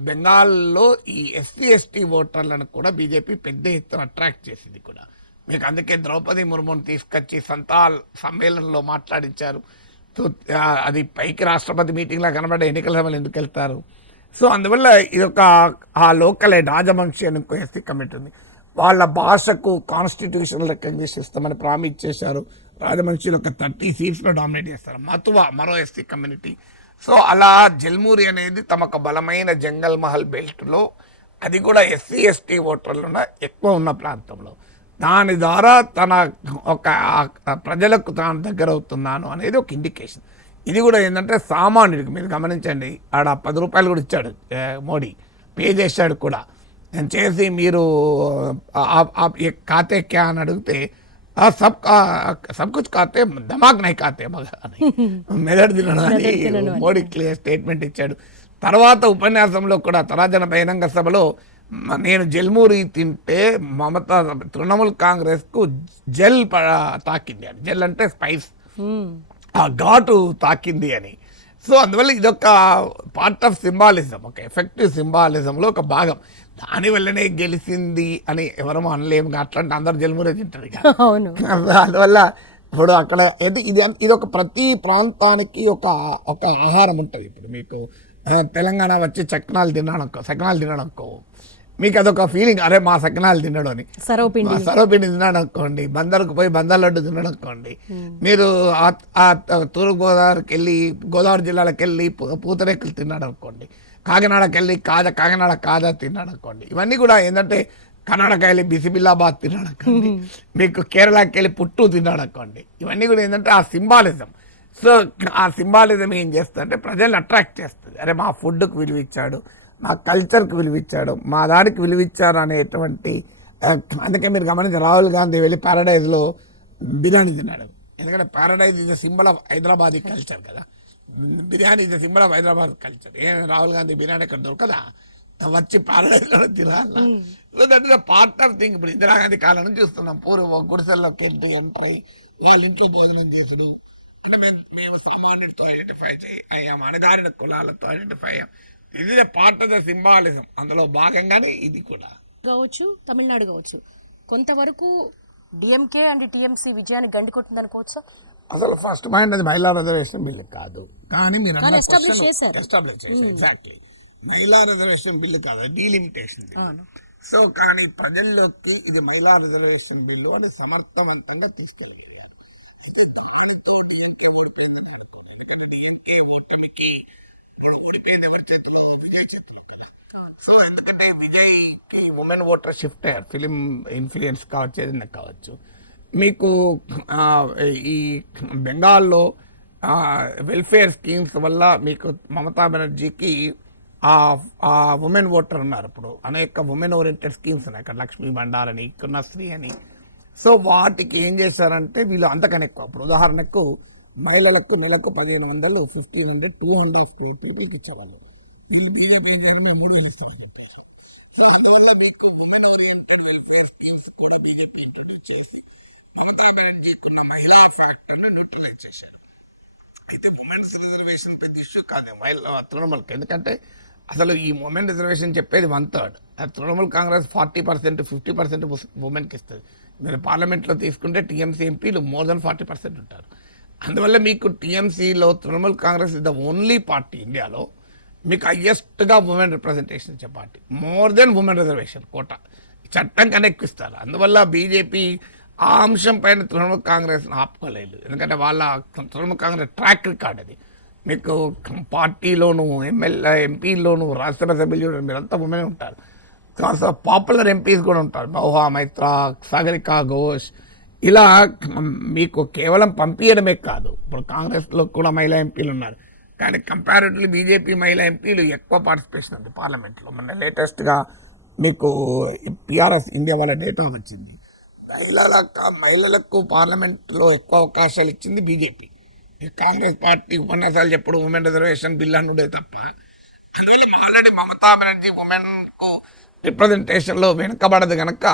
బెంగాల్లో ఈ ఎస్సీ ఎస్టీ ఓటర్లను కూడా బీజేపీ పెద్ద ఎత్తున అట్రాక్ట్ చేసింది కూడా. మీకు అందుకే ద్రౌపది ముర్మును తీసుకొచ్చి సంతాల్ సమ్మేళనంలో మాట్లాడించారు. అది పైకి రాష్ట్రపతి మీటింగ్లో కనబడే ఎన్నికల సభలు ఎందుకు వెళ్తారు? సో అందువల్ల ఇదొక ఆ లోకల్ రాజవంశీ అని ఇంకో ఎస్సీ కమిటీ ఉంది, వాళ్ళ భాషకు కాన్స్టిట్యూషనల్ రికగ్నిషన్ ఇస్తామని ప్రామిస్ చేశారు. రాజవంశీలు ఒక 30 సీట్స్లో డామినేట్ చేస్తారు. మతువా మరో ఎస్సీ కమ్యూనిటీ. సో అలా జల్మూరి అనేది తమకు బలమైన జంగల్ మహల్ బెల్ట్లో, అది కూడా ఎస్సీ ఎస్టీ ఓటర్లు ఎక్కువ ఉన్న ప్రాంతంలో, దాని ద్వారా తన ఒక ప్రజలకు తాను దగ్గర అవుతున్నాను అనేది ఒక ఇండికేషన్. ఇది కూడా ఏంటంటే సామాన్యుడికి మీరు గమనించండి, ఆడ 10 రూపాయలు కూడా ఇచ్చాడు మోడీ, పే చేశాడు కూడా. నేను చేసి మీరు ఖాతే క్యా అని అడిగితే సబ్ కుచ్ ఖాతే దమాగ్ నై ఖాతే అని మెదడు తినడం అని మోడీ క్లియర్ స్టేట్మెంట్ ఇచ్చాడు. తర్వాత ఉపన్యాసంలో కూడా తరాజన బహిరంగ సభలో నేను జల్మూరి తింటే మమతా తృణమూల్ కాంగ్రెస్కు జెల్ తాకింది అని, జెల్ అంటే స్పైస్, ఆ ఘాటు తాకింది అని. సో అందువల్ల ఇదొక పార్ట్ ఆఫ్ సింబాలిజం, ఒక ఎఫెక్టివ్ సింబాలిజంలో ఒక భాగం. దానివల్లనే గెలిచింది అని ఎవరమో అనలేము, అట్లాంటి అందరు జల్మూరే తింటారు ఇక. అందువల్ల ఇప్పుడు అక్కడ ఇది ఒక ప్రతి ప్రాంతానికి ఒక ఆహారం ఉంటుంది. ఇప్పుడు మీకు తెలంగాణ వచ్చి సకినాలు తినడనుకో మీకు అదొక ఫీలింగ్, అరే మా సకినాలు తినడం అని. సర్వపిండి తినడం అనుకోండి, బందర్కు పోయి బందర్ లడ్డు తినడం అనుకోండి, మీరు తూర్పు గోదావరికి వెళ్ళి గోదావరి జిల్లాలకు వెళ్ళి పూతరేకులు తిన్నాడు అనుకోండి, కాకినాడకి వెళ్ళి కాకినాడ కాజా తిన్నాడు అనుకోండి. ఇవన్నీ కూడా ఏంటంటే కర్ణాటక వెళ్ళి బిసిబిల్లాబాద్ తిన్నాడు అనుకోండి, మీకు కేరళకి వెళ్ళి పుట్టు తిన్నాడు అనుకోండి. ఇవన్నీ కూడా ఏంటంటే ఆ సింబాలిజం. సో ఆ సింబాలిజం ఏం చేస్తుందంటే ప్రజల్ని అట్రాక్ట్ చేస్తుంది. అరే మా ఫుడ్కు విలువ ఇచ్చాడు, మా కల్చర్కి విలువ ఇచ్చాడు, మా దానికి విలువ ఇచ్చారు అనేటువంటి. అందుకే మీరు గమనించి రాహుల్ గాంధీ వెళ్ళి ప్యారడైజ్లో బిర్యానీ తిన్నాడు. ఎందుకంటే Paradise is the symbol of Hyderabadi culture కదా, biryani is the symbol of Hyderabad culture. Rahul Gandhi biryani ఎక్కడ దొరకదా, వచ్చి ప్యారడైజ్లో తినాలా. So that is a part of thing. ఇప్పుడు ఇందిరాగాంధీ కాలం నుంచి చూస్తున్నాం, పూర్వ గుడిసెల్లోకి ఎంటర్ అయ్యి వాళ్ళ ఇంట్లో భోజనం చేసుడు. అంటే మేము సామాన్యుడితో ఐడెంటిఫై అయ్యాం, అణగారిన కులాలతో ఐడెంటిఫై అయ్యాం. ఇది పార్ట్ ఆఫ్ ద సింబాలిజం, అందులో భాగంగానే ఇది కూడా కావచ్చు. తమిళనాడు కావచ్చు, కొంతవరకు డిఎంకే అండ్ టీఎంసీ విజయాన్ని గండి కొట్టింది అనుకోవచ్చు. అసలు ఫస్ట్ మైండ్ అది మహిళా రిజర్వేషన్ బిల్లు కాదు, కానీ మీరు ఎస్టాబ్లిష్ చేశారు. ఎగ్జాక్ట్లీ మహిళా రిజర్వేషన్ బిల్లు కాదు, డీలిమిటేషన్. సో కానీ ప్రజల్లోకి ఇది మహిళా రిజర్వేషన్ బిల్లు అని సమర్థవంతంగా తీసుకెళ్ళగలిగారు. సో ఎందుకంటే విజయ్కి ఉమెన్ ఓటర్ షిఫ్ట్ అయ్యారు, ఫిలిం ఇన్ఫ్లుయెన్స్ కావచ్చు, ఏదైనా కావచ్చు. మీకు ఈ బెంగాల్లో వెల్ఫేర్ స్కీమ్స్ వల్ల మీకు మమతా బెనర్జీకి ఆ ఉమెన్ ఓటర్ ఉన్నారు. ఇప్పుడు అనేక ఉమెన్ ఓరియంటెడ్ స్కీమ్స్ ఉన్నాయి అక్కడ, లక్ష్మీ భండార్ అని, కన్యాశ్రీ అని. సో వాటికి ఏం చేశారంటే వీళ్ళు అంతకన్నా ఎక్కువ. ఇప్పుడు ఉదాహరణకు మహిళలకు నెలకు 1500, 1500, 2.5 ఇచ్చేవాళ్ళు. వీళ్ళు బీజేపీ ఏం చేయాలని 3000 ఇస్తామని చెప్పారు. సో అందువల్ల మీకు ఉమెన్ ఓరియంటెడ్ వెల్ఫేర్ స్కీమ్స్ కూడా బీజేపీ ఇంట్రడ్యూస్ చేసి మమతా బెనర్జీకి ఉన్న మహిళా ఫ్యాక్టర్ని న్యూట్రలైజ్ చేశారు. అయితే ఉమెన్స్ రిజర్వేషన్ పెద్ద ఇష్యూ కాదు మహిళ తృణమూల్కి, ఎందుకంటే అసలు ఈ ఉమెన్ రిజర్వేషన్ చెప్పేది 1/3. తృణమూల్ కాంగ్రెస్ 40%, 50% ఉమెన్కి ఇస్తుంది. మీరు పార్లమెంట్లో తీసుకుంటే టీఎంసీ ఎంపీలు మోర్ దెన్ 40% ఉంటారు. అందువల్ల మీకు టీఎంసీలో Trinamool Congress is the only party ఇండియాలో మీకు హయ్యెస్ట్గా ఉమెన్ రిప్రజెంటేషన్ ఇచ్చే party, more than women reservation quota చట్టం కన్నా ఎక్కువిస్తారు. అందువల్ల బీజేపీ ఆ అంశం పైన తృణమూల్ కాంగ్రెస్ని ఆపుకోలేదు. ఎందుకంటే వాళ్ళ తృణమూల్ కాంగ్రెస్ ట్రాక్ రికార్డ్ అది. మీకు పార్టీలోను ఎమ్మెల్యే ఎంపీలోను రాజ్యసభ సభ్యులు మీరంతా ఉమెన్ ఉంటారు. కాస్త పాపులర్ ఎంపీస్ కూడా ఉంటారు, మహువా మైత్రా, సాగరికా ఘోష్. ఇలా మీకు కేవలం పంపించడమే కాదు, ఇప్పుడు కాంగ్రెస్లో కూడా మహిళా ఎంపీలు ఉన్నారు, కానీ కంపారిటివ్లీ బీజేపీ మహిళా ఎంపీలు ఎక్కువ పార్టిసిపేషన్ ఉంది పార్లమెంట్లో. మొన్న లేటెస్ట్గా మీకు పిఆర్ఎస్ ఇండియా వాళ్ళ డేటా వచ్చింది. మహిళలకు పార్లమెంట్లో ఎక్కువ అవకాశాలు ఇచ్చింది బీజేపీ. కాంగ్రెస్ పార్టీ ఉపన్యాసాలు చెప్పుడు ఉమెన్ రిజర్వేషన్ బిల్ అనుడే తప్ప. అందువల్ల ఆల్రెడీ మమతా బెనర్జీ ఉమెన్కు రిప్రజెంటేషన్లో వెనుకబడదు కనుక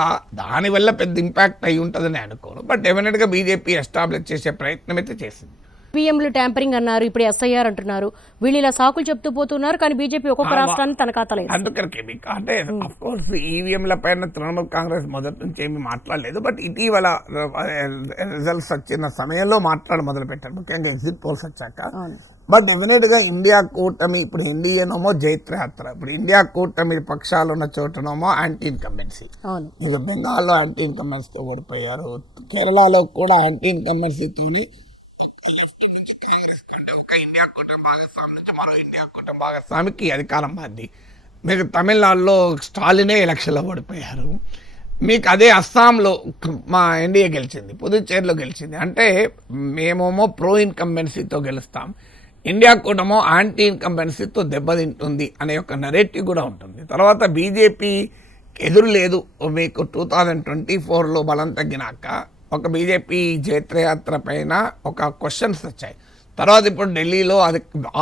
దానివల్ల పెద్ద ఇంపాక్ట్ అయి ఉంటుందని అనుకోను. బట్ డెఫినెట్గా బీజేపీ ఎస్టాబ్లిష్ చేసే ప్రయత్నం అయితే చేసింది. ఈవీఎంలు ట్యాంపరింగ్ అన్నారు, ఇప్పుడు ఎస్ఐఆర్ అంటున్నారు. వీళ్ళు ఇలా సాకులు చెప్తూ పోతున్నారు, కానీ బీజేపీ ఒక్కొక్క రాష్ట్రాన్ని తన ఖాతాలో అందుకనికి మీకు అంటే అఫ్ కోర్స్ ఈవీఎంల పైన తృణమూల్ కాంగ్రెస్ మొదటి నుంచి ఏమీ మాట్లాడలేదు. బట్ ఇటీవల రిజల్ట్స్ వచ్చిన సమయంలో మొదలు పెట్టారు, ముఖ్యంగా ఎగ్జిట్ పోల్స్ వచ్చాక. బట్ డెఫినెట్గా ఇండియా కూటమి ఇప్పుడు ఎన్డీఏనేమో జైత్రయాత్ర, ఇప్పుడు ఇండియా కూటమి పక్షాలు ఉన్న చోటనేమో యాంటీ ఇన్కంబెన్సీ. ఇక బెంగాల్లో యాంటీ ఇన్కంబెన్సీతో ఓడిపోయారు, కేరళలో కూడా యాంటీ ఇన్కంబెన్సీతో భాగస్వామికి అధికారం మారింది. మీకు తమిళనాడులో స్టాలినే ఎలక్షన్లో ఓడిపోయారు. మీకు అదే అస్సాంలో మా ఎన్డీఏ గెలిచింది, పుదుచ్చేరిలో గెలిచింది. అంటే మేమేమో ప్రో ఇన్కంబెన్సీతో గెలుస్తాం, ఇండియా కూటమో యాంటీ ఇన్కంబెన్సీతో దెబ్బతింటుంది అనే ఒక నెరేటివ్ కూడా ఉంటుంది. తర్వాత బీజేపీ ఎదురు లేదు. మీకు 2024లో బలం తగ్గినాక ఒక బీజేపీ జైత్రయాత్ర పైన ఒక క్వశ్చన్స్ వచ్చాయి. తర్వాత ఇప్పుడు ఢిల్లీలో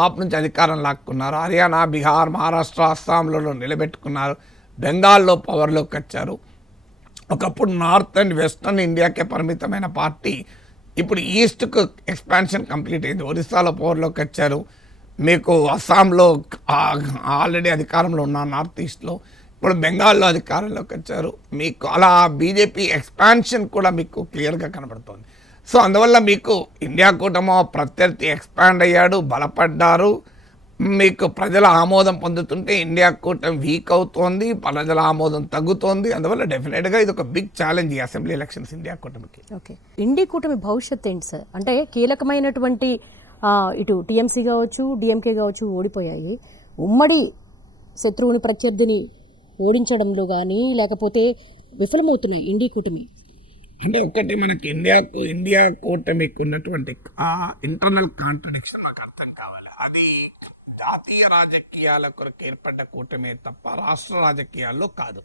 ఆప్ నుంచి అధికారం లాక్కున్నారు, హర్యానా, బీహార్, మహారాష్ట్ర, అస్సాంలలో నిలబెట్టుకున్నారు, బెంగాల్లో పవర్లోకి వచ్చారు. ఒకప్పుడు నార్త్ అండ్ వెస్టర్న్ ఇండియాకే పరిమితమైన పార్టీ ఇప్పుడు ఈస్ట్కు ఎక్స్పాన్షన్ కంప్లీట్ అయింది. ఒరిస్సాలో పవర్లోకి వచ్చారు, మీకు అస్సాంలో ఆల్రెడీ అధికారంలో ఉన్నారు, నార్త్ ఈస్ట్లో ఇప్పుడు బెంగాల్లో అధికారంలోకి వచ్చారు. మీకు అలా బీజేపీ ఎక్స్పాన్షన్ కూడా మీకు క్లియర్గా కనబడుతుంది. సో అందువల్ల మీకు ఇండియా కూటమి ప్రత్యర్థి ఎక్స్పాండ్ అయ్యాడు, బలపడ్డారు, మీకు ప్రజల ఆమోదం పొందుతుంటే ఇండియా కూటమి వీక్ అవుతోంది, ప్రజల ఆమోదం తగ్గుతోంది. అందువల్ల డెఫినెట్గా ఇది ఒక బిగ్ ఛాలెంజ్ ఈ అసెంబ్లీ ఎలక్షన్స్ ఇండియా కూటమికి. ఓకే, ఇండియా కూటమి భవిష్యత్ ఏంటి సార్? అంటే కీలకమైనటువంటి ఇటు టీఎంసీ కావచ్చు, డిఎంకే కావచ్చు ఓడిపోయాయి. ఉమ్మడి శత్రువుని ప్రత్యర్థిని ఓడించడంలో కానీ లేకపోతే విఫలమవుతున్నాయి ఇండియా కూటమి. అంటే ఒకటి మనకి ఇండియా కూటమికి ఉన్నటువంటి ఇంటర్నల్ కాంట్రడిక్షన్ నాకు అర్థం కావాలి. అది జాతీయ రాజకీయాల కొరకు ఏర్పడ్డ కూటమే తప్ప రాష్ట్ర రాజకీయాల్లో కాదు.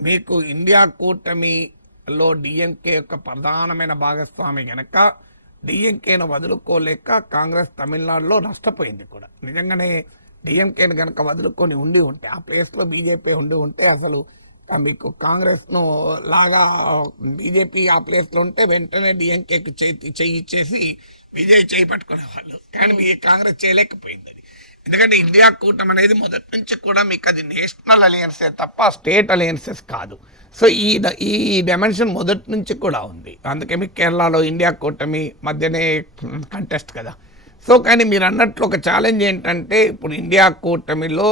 మీకు ఇండియా కూటమిలో డిఎంకే యొక్క ప్రధానమైన భాగస్వామి కనుక డిఎంకేను వదులుకోలేక కాంగ్రెస్ తమిళనాడులో నష్టపోయింది కూడా. నిజంగానే డిఎంకేను కనుక వదులుకొని ఉంటే ఆ ప్లేస్లో బీజేపీ ఉంటే అసలు మీకు కాంగ్రెస్ను లాగా బీజేపీ ఆ ప్లేస్లో ఉంటే వెంటనే డిఎంకేకి చెయ్యి ఇచ్చేసి విజయ్ చేయి పట్టుకునేవాళ్ళు. కానీ మీ కాంగ్రెస్ చేయలేకపోయింది అది. ఎందుకంటే ఇండియా కూటమి అనేది మొదటి నుంచి కూడా మీకు అది నేషనల్ అలయన్సే తప్ప స్టేట్ అలయన్సెస్ కాదు. సో ఈ డైమెన్షన్ మొదటి నుంచి కూడా ఉంది. అందుకే మీకు కేరళలో ఇండియా కూటమి మధ్యనే కంటెస్ట్ కదా. సో కానీ మీరు అన్నట్లు ఒక ఛాలెంజ్ ఏంటంటే ఇప్పుడు ఇండియా కూటమిలో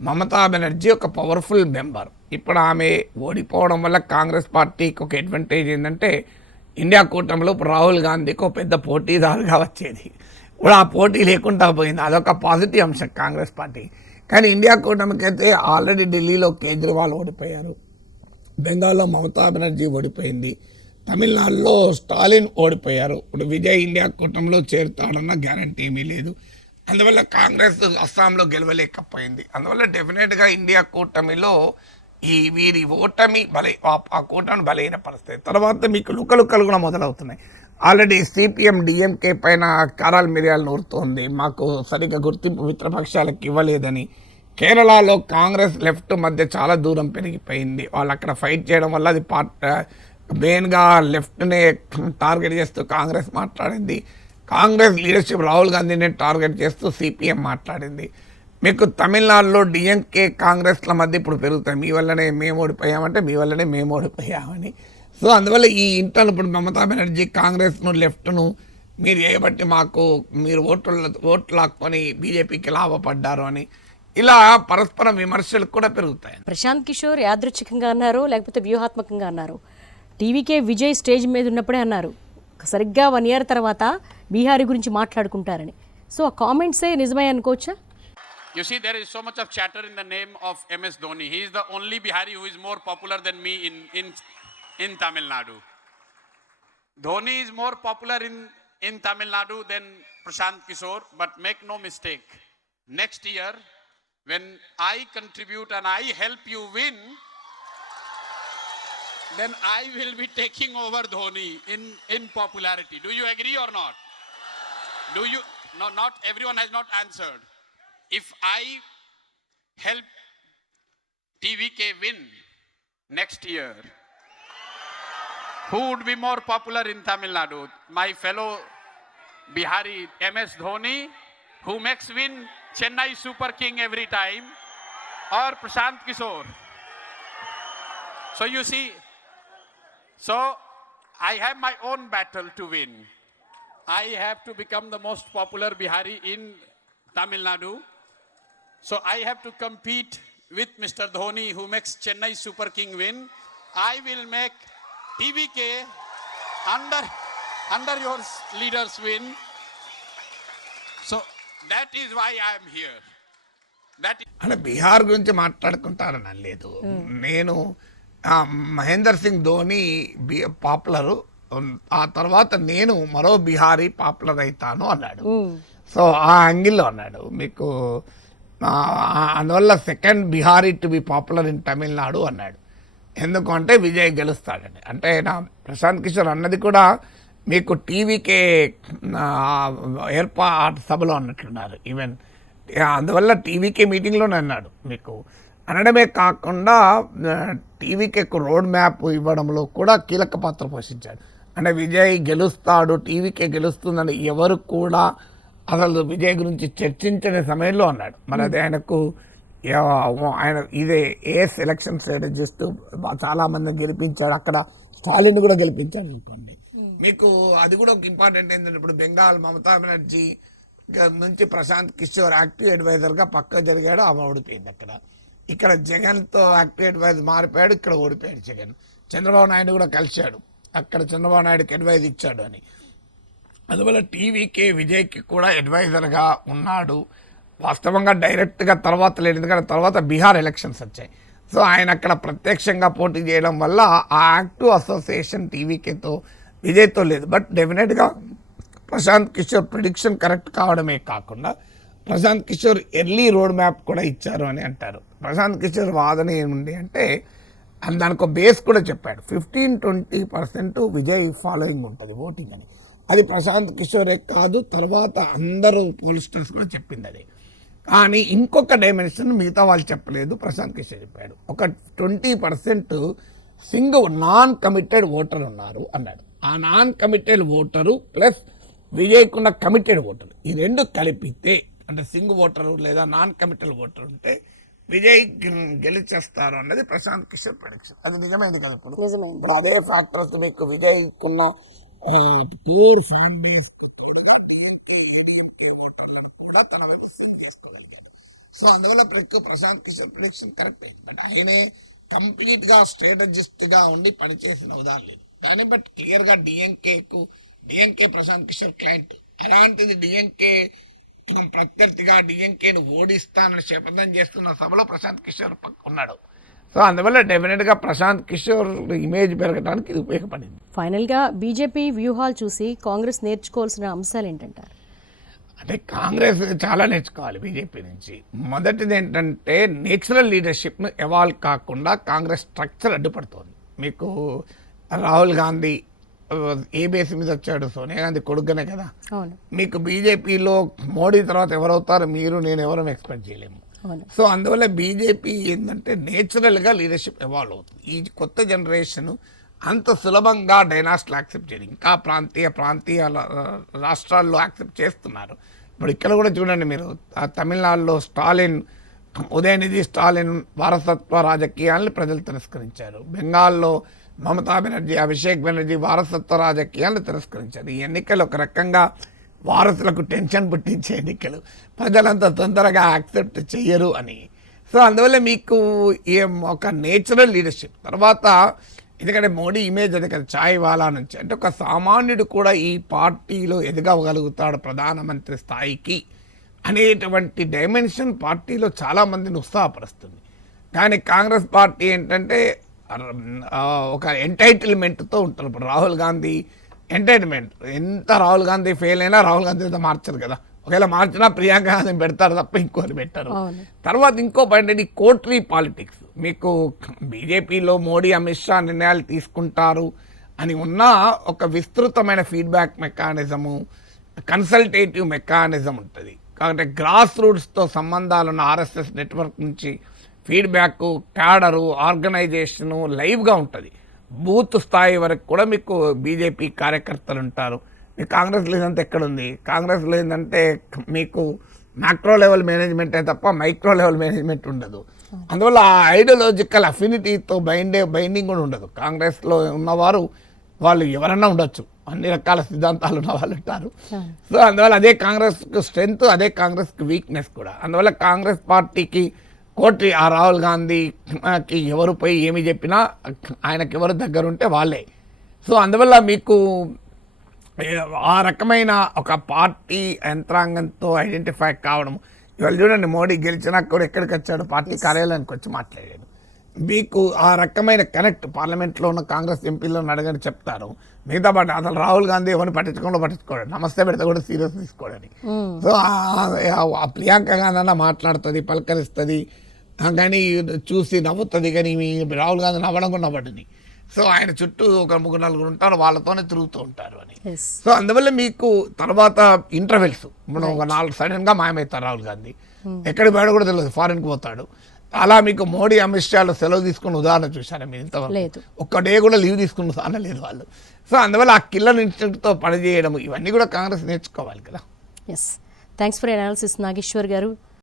మమతా బెనర్జీ ఒక పవర్ఫుల్ మెంబర్. ఇప్పుడు ఆమె ఓడిపోవడం వల్ల కాంగ్రెస్ పార్టీకి ఒక అడ్వాంటేజ్ ఏంటంటే ఇండియా కూటమిలో ఇప్పుడు రాహుల్ గాంధీకి ఒక పెద్ద పోటీదారుగా వచ్చేది. ఇప్పుడు ఆ పోటీ లేకుండా పోయింది, అదొక పాజిటివ్ అంశం కాంగ్రెస్ పార్టీ. కానీ ఇండియా కూటమికి అయితే ఆల్రెడీ ఢిల్లీలో కేజ్రీవాల్ ఓడిపోయారు, బెంగాల్లో మమతా బెనర్జీ ఓడిపోయింది, తమిళనాడులో స్టాలిన్ ఓడిపోయారు. ఇప్పుడు విజయ్ ఇండియా కూటమిలో చేరుతాడన్న గ్యారంటీ ఏమీ లేదు. అందువల్ల కాంగ్రెస్ అస్సాంలో గెలవలేకపోయింది. అందువల్ల డెఫినెట్గా ఇండియా కూటమిలో వీరి ఓటమి ఆ కూటమిని బలైన పరిస్థితి. తర్వాత మీకు లుకలుకలు కూడా మొదలవుతున్నాయి. ఆల్రెడీ సిపిఎం డిఎంకే పైన కారాల్ మిరియాలు నూరుతోంది, మాకు సరిగ్గా గుర్తింపు మిత్రపక్షాలకు ఇవ్వలేదని. కేరళలో కాంగ్రెస్ లెఫ్ట్ మధ్య చాలా దూరం పెరిగిపోయింది. వాళ్ళు అక్కడ ఫైట్ చేయడం వల్ల అది మెయిన్గా లెఫ్ట్నే టార్గెట్ చేస్తూ కాంగ్రెస్ మాట్లాడింది. కాంగ్రెస్ లీడర్షిప్ రాహుల్ గాంధీని టార్గెట్ చేస్తూ సిపిఎం మాట్లాడింది. మీకు తమిళనాడులో డిఎంకే కాంగ్రెస్ల మధ్య ఇప్పుడు పెరుగుతాయి, మీ వల్లనే మేము ఓడిపోయామంటే మీ వల్లనే మేము ఓడిపోయామని. సో అందువల్ల ఈ ఇంటర్ ఇప్పుడు మమతా బెనర్జీ కాంగ్రెస్ను లెఫ్ట్ను మీరు చేయబట్టి మీరు ఓట్లు లాక్కొని బీజేపీకి లాభపడ్డారు అని ఇలా పరస్పర విమర్శలు కూడా పెరుగుతాయి. ప్రశాంత్ కిషోర్ యాదృచ్ఛికంగా అన్నారు లేకపోతే వ్యూహాత్మకంగా అన్నారు? టీవీకే విజయ్ స్టేజ్ మీద ఉన్నప్పుడే అన్నారు సరిగ్గా 1 year తర్వాత బీహారీ గురించి మాట్లాడుకుంటారని. సో ఆ కామెంట్సే నిజమే అనుకోవచ్చా? You see, there is so much of chatter in the name of MS Dhoni. He is the only Bihari who is more popular than me in Tamil Nadu. Dhoni is more popular in Tamil Nadu than Prashant Kishore, but make no mistake. Next year, when I contribute and I help you win, then I will be taking over Dhoni in popularity. Do you agree or not? Do you? No, not everyone has not answered. If I help TVK win next year, who would be more popular in Tamil Nadu? My fellow Bihari MS Dhoni, who makes win Chennai Super King every time, or Prashant Kishore? So you see, so I have my own battle to win. I have to become the most popular Bihari in Tamil Nadu. So I have to compete with Mr. Dhoni, who makes Chennai Super King win. I will make TVK under your leaders win. So that is why I am here. అంటే బీహార్ గురించి మాట్లాడుకుంటారని అనలేదు. నేను Mahender Singh Dhoni popular, ఆ తర్వాత నేను మరో Bihari popular అవుతాను అన్నాడు. సో ఆ యాంగిల్లో అన్నాడు. మీకు అందువల్ల second Bihari to be popular in Tamil Nadu అన్నాడు. ఎందుకంటే విజయ్ గెలుస్తాడని. అంటే నా ప్రశాంత్ కిషోర్ అన్నది కూడా మీకు టీవీకే ఏర్పాటు సభలో అన్నట్లున్నారు. ఈవెన్ అందువల్ల టీవీకే మీటింగ్లోనే అన్నాడు. మీకు అనడమే కాకుండా టీవీకేకు రోడ్ మ్యాప్ ఇవ్వడంలో కూడా కీలక పాత్ర పోషించాడు. అంటే విజయ్ గెలుస్తాడు, టీవీకే గెలుస్తుందని ఎవరు కూడా అసలు విజయ్ గురించి చర్చించని సమయంలో అన్నాడు. మరి అది ఆయనకు ఆయన ఇదే ఎలక్షన్ స్ట్రాటజిస్ట్ చాలా మందిని గెలిపించాడు. అక్కడ స్టాలిన్ కూడా గెలిపించాడు అనుకోండి. మీకు అది కూడా ఒక ఇంపార్టెంట్ ఏంటంటే ఇప్పుడు బెంగాల్ మమతా బెనర్జీ నుంచి ప్రశాంత్ కిషోర్ యాక్టివ్ అడ్వైజర్గా పక్క జరిగాడు, ఆమె ఓడిపోయింది అక్కడ. ఇక్కడ జగన్తో యాక్టివ్ అడ్వైజర్ మారిపోయాడు, ఇక్కడ ఓడిపోయాడు జగన్. చంద్రబాబు నాయుడు కూడా కలిశాడు, అక్కడ చంద్రబాబు నాయుడుకి అడ్వైజ్ ఇచ్చాడు అని. అందువల్ల టీవీకే విజయ్కి కూడా అడ్వైజర్గా ఉన్నాడు. వాస్తవంగా డైరెక్ట్గా తర్వాత లేదు, ఎందుకంటే తర్వాత బీహార్ ఎలక్షన్స్ వచ్చాయి. సో ఆయన అక్కడ ప్రత్యక్షంగా పోటీ చేయడం వల్ల ఆ యాక్టివ్ అసోసియేషన్ టీవీకేతో విజయ్తో లేదు. బట్ డెఫినెట్గా ప్రశాంత్ కిషోర్ ప్రిడిక్షన్ కరెక్ట్ కావడమే కాకుండా Prashant Kishor early road map కూడా ఇచ్చారు అని అంటారు. ప్రశాంత్ కిషోర్ వాదన ఏముంది అంటే దానికి ఒక బేస్ కూడా చెప్పాడు. 15-20% విజయ్ ఫాలోయింగ్ ఉంటుంది ఓటింగ్ అని. అది ప్రశాంత్ కిషోరే కాదు, తర్వాత అందరూ పోలిస్టర్స్ కూడా చెప్పింది అది. కానీ ఇంకొక డైమెన్షన్ మిగతా వాళ్ళు చెప్పలేదు, ప్రశాంత్ కిషోర్ చెప్పాడు. ఒక 20% నాన్ కమిటెడ్ ఓటర్ ఉన్నారు అన్నాడు. ఆ నాన్ కమిటెడ్ ఓటరు ప్లస్ విజయ్కున్న కమిటెడ్ ఓటరు, ఈ రెండు కలిపితే అంటే సింగ్ ఓటరు లేదా నాన్ కమిటెడ్ ఓటర్ ఉంటే విజయ్ గెలిచేస్తారు అన్నది ప్రశాంత్ కిషోర్ ప్రొడిక్షన్. అది నిజమైంది కదా. ఇప్పుడు అదే ఫ్యాక్టర్స్ మీకు విజయ్కున్న ప్యూర్ ఫ్యాన్ బేస్ కూడా తన వైపు సింగ్ చేసుకోగలిగాడు. సో అందువల్ల ప్రశాంత్ కిషోర్ ప్రొడిక్షన్ కరెక్ట్ అయింది. బట్ ఆయనే కంప్లీట్ గా స్ట్రాటజిస్ట్ గా ఉండి పనిచేసిన ఉదాహరణ లేదు. కానీ బట్ క్లియర్ గా డిఎంకే ప్రశాంత్ కిషోర్ క్లయింట్. అలాంటిది డిఎంకే ప్రత్యర్థిగా డిఎంకేను ఓడిస్తానని శపథం చేస్తున్న సభలో ప్రశాంత్ కిషోర్ ఉన్నాడు. సో అందువల్ల డెఫినెట్గా ప్రశాంత్ కిషోర్ ఇమేజ్ పెరగడానికి ఇది ఉపయోగపడింది. ఫైనల్గా బీజేపీ వ్యూహాలు చూసి కాంగ్రెస్ నేర్చుకోవాల్సిన అంశాలు ఏంటంటారు? అంటే కాంగ్రెస్ చాలా నేర్చుకోవాలి బీజేపీ నుంచి. మొదటిది ఏంటంటే నేచురల్ లీడర్షిప్ను ఎవాల్వ్ కాకుండా కాంగ్రెస్ స్ట్రక్చర్ అడ్డుపడుతోంది. మీకు రాహుల్ గాంధీ ఏ బేస్ మీద వచ్చాడు? సోనియా గాంధీ కొడుకునే కదా. మీకు బీజేపీలో మోడీ తర్వాత ఎవరవుతారు మీరు నేను ఎవరూ ఎక్స్పెక్ట్ చేయలేము. సో అందువల్ల బీజేపీ ఏంటంటే నేచురల్గా లీడర్షిప్ ఎవాల్వ్ అవుతుంది. ఈ కొత్త జనరేషన్ అంత సులభంగా డైనాస్ట్లు యాక్సెప్ట్ చేయరు. ఇంకా ప్రాంతీయ రాష్ట్రాల్లో యాక్సెప్ట్ చేస్తున్నారు. ఇప్పుడు ఇక్కడ కూడా చూడండి మీరు, తమిళనాడులో స్టాలిన్, ఉదయనిధి స్టాలిన్ వారసత్వ రాజకీయాలను ప్రజలు తిరస్కరించారు. బెంగాల్లో మమతా బెనర్జీ, అభిషేక్ బెనర్జీ వారసత్వ రాజకీయాలను తిరస్కరించారు. ఈ ఎన్నికలు ఒక రకంగా వారసులకు టెన్షన్ పుట్టించే ఎన్నికలు, ప్రజలంతా తొందరగా యాక్సెప్ట్ చెయ్యరు అని. సో అందువల్ల మీకు ఒక నేచురల్ లీడర్షిప్ తర్వాత, ఎందుకంటే మోడీ ఇమేజ్ అది కదా చాయ్ వాలా నుంచి, అంటే ఒక సామాన్యుడు కూడా ఈ పార్టీలో ఎదగగలుగుతాడు ప్రధానమంత్రి స్థాయికి అనేటువంటి డైమెన్షన్ పార్టీలో చాలామందిని ఉత్సాహపరుస్తుంది. కానీ కాంగ్రెస్ పార్టీ ఏంటంటే ఒక ఎంటైటిల్మెంట్తో ఉంటారు. ఇప్పుడు రాహుల్ గాంధీ ఎంటైటిల్మెంట్, ఎంత రాహుల్ గాంధీ ఫెయిల్ అయినా రాహుల్ గాంధీ మార్చరు కదా, ఒకవేళ మార్చినా ప్రియాంక గాంధీ పెడతారు తప్ప ఇంకోటి పెట్టారు. తర్వాత ఇంకో పాయింట్, ఈ కోట్రీ పాలిటిక్స్. మీకు బీజేపీలో మోడీ అమిత్ షా నిర్ణయాలు తీసుకుంటారు అని ఉన్న ఒక విస్తృతమైన ఫీడ్బ్యాక్ మెకానిజము, కన్సల్టేటివ్ మెకానిజం ఉంటుంది. కాబట్టి గ్రాస్ రూట్స్తో సంబంధాలున్న ఆర్ఎస్ఎస్ నెట్వర్క్ నుంచి ఫీడ్బ్యాక్, క్యాడరు, ఆర్గనైజేషను లైవ్గా ఉంటుంది. బూత్ స్థాయి వరకు కూడా మీకు బీజేపీ కార్యకర్తలు ఉంటారు. మీకు కాంగ్రెస్ లేదంటే ఎక్కడుంది? కాంగ్రెస్ లేదంటే మీకు మ్యాక్రో లెవెల్ మేనేజ్మెంటే తప్ప మైక్రో లెవెల్ మేనేజ్మెంట్ ఉండదు. అందువల్ల ఆ ఐడియాలజికల్ అఫినిటీతో బైండింగ్ కూడా ఉండదు. కాంగ్రెస్లో ఉన్నవారు వాళ్ళు ఎవరన్నా ఉండొచ్చు, అన్ని రకాల సిద్ధాంతాలు ఉన్న వాళ్ళు ఉంటారు. సో అందువల్ల అదే కాంగ్రెస్కి స్ట్రెంగ్త్, అదే కాంగ్రెస్కి వీక్నెస్ కూడా. అందువల్ల కాంగ్రెస్ పార్టీకి కోటి ఆ రాహుల్ గాంధీకి ఎవరు పోయి ఏమి చెప్పినా ఆయనకి ఎవరు దగ్గర ఉంటే వాళ్ళే. సో అందువల్ల మీకు ఆ రకమైన ఒక పార్టీ యంత్రాంగంతో ఐడెంటిఫై కావడం. ఇవాళ చూడండి, మోడీ గెలిచినాక కూడా ఎక్కడికి వచ్చాడు, పార్టీ కార్యాలయానికి వచ్చి మాట్లాడాడు. మీకు ఆ రకమైన కనెక్ట్ పార్లమెంట్లో ఉన్న కాంగ్రెస్ ఎంపీలను అడగని చెప్తారు. మిగతా పార్టీ అసలు రాహుల్ గాంధీ ఎవరిని పట్టించుకోడు, నమస్తే పెడితే కూడా సీరియస్ తీసుకోడని. సో ఆ ప్రియాంక గాంధీ మాట్లాడుతుంది, పలకరిస్తుంది, కానీ చూసి నవ్వుతుంది, కానీ రాహుల్ గాంధీ నవ్వడం కూడా నవ్వడని. సో ఆయన చుట్టూ ఒక 3-4 ఉంటారు, వాళ్ళతోనే తిరుగుతూ ఉంటారు అని. సో అందువల్ల మీకు తర్వాత ఇంటర్వెల్స్ మనం ఒక 4 సడన్గా మాయమవుతారు రాహుల్ గాంధీ, ఎక్కడికి పోయాడో కూడా తెలియదు, ఫారిన్కి పోతాడు. అలా మీకు మోడీ అమిత్ షాలు సెలవు తీసుకున్న ఉదాహరణ చూశారు మీరు ఇంతవరకు? ఒక్క డే కూడా లీవ్ తీసుకున్న ఉదాహరణ లేదు వాళ్ళు. సో అందువల్ల ఆ కిల్లర్ ఇన్స్టిట్యూట్తో పనిచేయడం, ఇవన్నీ కూడా కాంగ్రెస్ నేర్చుకోవాలి కదా. Yes, thanks for analysis Nageswar గారు.